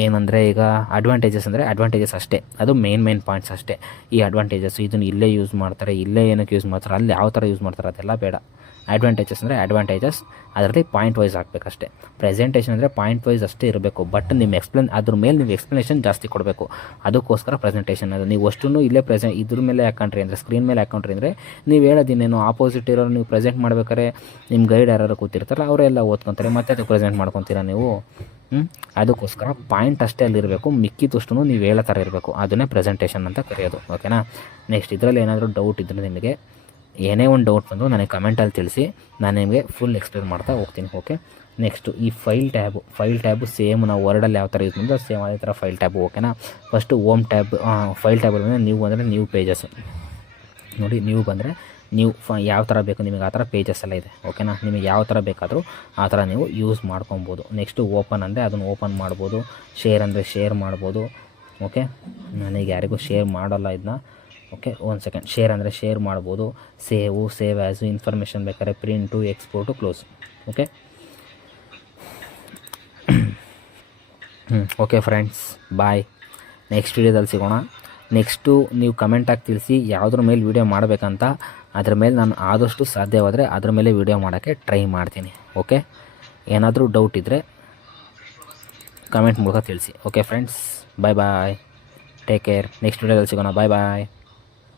ಏನಂದರೆ ಈಗ ಅಡ್ವಾಂಟೇಜಸ್ ಅಂದರೆ ಅಡ್ವಾಂಟೇಜಸ್ ಅಷ್ಟೇ, ಅದು ಮೇನ್ ಪಾಯಿಂಟ್ಸ್ ಅಷ್ಟೇ. ಈ ಅಡ್ವಾಂಟೇಜಸ್ ಇದನ್ನು ಇಲ್ಲೇ ಯೂಸ್ ಮಾಡ್ತಾರೆ, ಇಲ್ಲೇ ಏನಕ್ಕೆ ಯೂಸ್ ಮಾಡ್ತಾರೆ, ಅಲ್ಲಿ ಯಾವ ಥರ ಯೂಸ್ ಮಾಡ್ತಾರೆ ಅದೆಲ್ಲ ಬೇಡ. ಅಡ್ವಾಂಟೇಜಸ್ ಅಂದರೆ ಅಡ್ವಾಂಟೇಜಸ್, ಅದರಲ್ಲಿ ಪಾಯಿಂಟ್ ವೈಸ್ ಹಾಕಬೇಕಷ್ಟೇ. ಪ್ರೆಸೆಂಟೇಷನ್ ಅಂದರೆ ಪಾಯಿಂಟ್ ವೈಸ್ ಅಷ್ಟೇ ಇರಬೇಕು, ಬಟ್ ನಿಮ್ಮ ಅದ್ರ ಮೇಲೆ ನೀವು ಎಕ್ಸ್ಪ್ಲನೇಷನ್ ಜಾಸ್ತಿ ಕೊಡಬೇಕು. ಅದಕ್ಕೋಸ್ಕರ ಪ್ರೆಸೆಂಟೇಷನ್ ಅದು ನೀವು ಅಷ್ಟೂ ಇಲ್ಲೇ ಇದ್ರ ಮೇಲೆ ಹಾಕೊಂಡ್ರಿ ಅಂದರೆ, ಸ್ಕ್ರೀನ್ ಮೇಲೆ ಹಾಕೊಂಡ್ರಿ ಅಂದರೆ ನೀವು ಹೇಳೋದಿನ್ನೇನು, ಆಪೋಸಿಟ್ ಇರೋರು ನೀವು ಪ್ರೆಸೆಂಟ್ ಮಾಡ್ಬೇಕಾದ್ರೆ ನಿಮ್ಮ ಗೈಡ್ ಯಾರು ಕೂತಿರ್ತಾರಲ್ಲ ಅವರೆಲ್ಲ ಓದ್ಕೊತಾರೆ, ಮತ್ತೆ ಅದಕ್ಕೆ ಪ್ರೆಸೆಂಟ್ ಮಾಡ್ಕೊತೀರಾ ನೀವು. ಅದಕ್ಕೋಸ್ಕರ ಪಾಯಿಂಟ್ ಅಷ್ಟೇ ಅಲ್ಲಿರಬೇಕು, ಮಿಕ್ಕಿದಷ್ಟು ನೀವು ಹೇಳೋ ಥರ ಇರಬೇಕು. ಅದನ್ನೇ ಪ್ರೆಸೆಂಟೇಷನ್ ಅಂತ ಕರೆಯೋದು ಓಕೆನಾ. ನೆಕ್ಸ್ಟ್ ಇದರಲ್ಲಿ ಏನಾದರೂ ಡೌಟ್ ಇದ್ದರೆ, ನಿಮಗೆ ಏನೇ ಒಂದು ಡೌಟ್ ಬಂದರೂ ನನಗೆ ಕಮೆಂಟಲ್ಲಿ ತಿಳಿಸಿ, ನಾನು ನಿಮಗೆ ಫುಲ್ ಎಕ್ಸ್ಪ್ಲೇನ್ ಮಾಡ್ತಾ ಹೋಗ್ತೀನಿ ಓಕೆ. ನೆಕ್ಸ್ಟು ಈ ಫೈಲ್ ಟ್ಯಾಬು ಸೇಮ್ ನಾವು ವರ್ಡಲ್ಲಿ ಯಾವ ಥರ ಯೂಸ್ ಮಾಡಿದ್ರೆ ಸೇಮ್ ಅದೇ ಥರ ಫೈಲ್ ಟ್ಯಾಬು ಓಕೆನಾ. ಫಸ್ಟು ಹೋಮ್ ಟ್ಯಾಬ್, ಫೈಲ್ ಟ್ಯಾಬಲ್ಲಿ ನೀವು ಅಂದರೆ ನ್ಯೂ ಪೇಜಸ್ ನೋಡಿ, ನೀವು ಬಂದರೆ ನೀವು ಯಾವ ಥರ ಬೇಕು ನಿಮಗೆ ಆ ಥರ ಪೇಜಸ್ ಎಲ್ಲ ಇದೆ ಓಕೆನಾ. ನಿಮಗೆ ಯಾವ ಥರ ಬೇಕಾದರೂ ಆ ಥರ ನೀವು ಯೂಸ್ ಮಾಡ್ಕೊಬೋದು. ನೆಕ್ಸ್ಟು ಓಪನ್ ಅಂದರೆ ಅದನ್ನು ಓಪನ್ ಮಾಡ್ಬೋದು, ಶೇರ್ ಅಂದರೆ ಶೇರ್ ಮಾಡ್ಬೋದು ಓಕೆ. ನನಗೆ ಯಾರಿಗೂ ಶೇರ್ ಮಾಡೋಲ್ಲ ಇದನ್ನ ಓಕೆ. ಒಂದು ಸೆಕೆಂಡ್, ಶೇರ್ ಅಂದರೆ ಶೇರ್ ಮಾಡ್ಬೋದು, ಸೇವ್ ಆ್ಯಸು, ಇನ್ಫಾರ್ಮೇಷನ್ ಬೇಕಾದ್ರೆ print, export, close okay. Okay friends, bye. Next ವೀಡಿಯೋದಲ್ಲಿ ಸಿಗೋಣ. ನೆಕ್ಸ್ಟು ನೀವು ಕಮೆಂಟಾಗಿ ತಿಳಿಸಿ ಯಾವುದ್ರ ಮೇಲೆ ವೀಡಿಯೋ ಮಾಡಬೇಕಂತ, ಅದ್ರ ಮೇಲೆ ನಾನು ಆದಷ್ಟು ಸಾಧ್ಯವಾದರೆ ಅದ್ರ ಮೇಲೆ ವೀಡಿಯೋ ಮಾಡೋಕ್ಕೆ ಟ್ರೈ ಮಾಡ್ತೀನಿ ಓಕೆ. ಏನಾದರೂ ಡೌಟ್ ಇದ್ದರೆ ಕಮೆಂಟ್ ಮೂಲಕ ತಿಳಿಸಿ okay friends. Bye take care. Next ವೀಡಿಯೋದಲ್ಲಿ ಸಿಗೋಣ. ಬಾಯ್.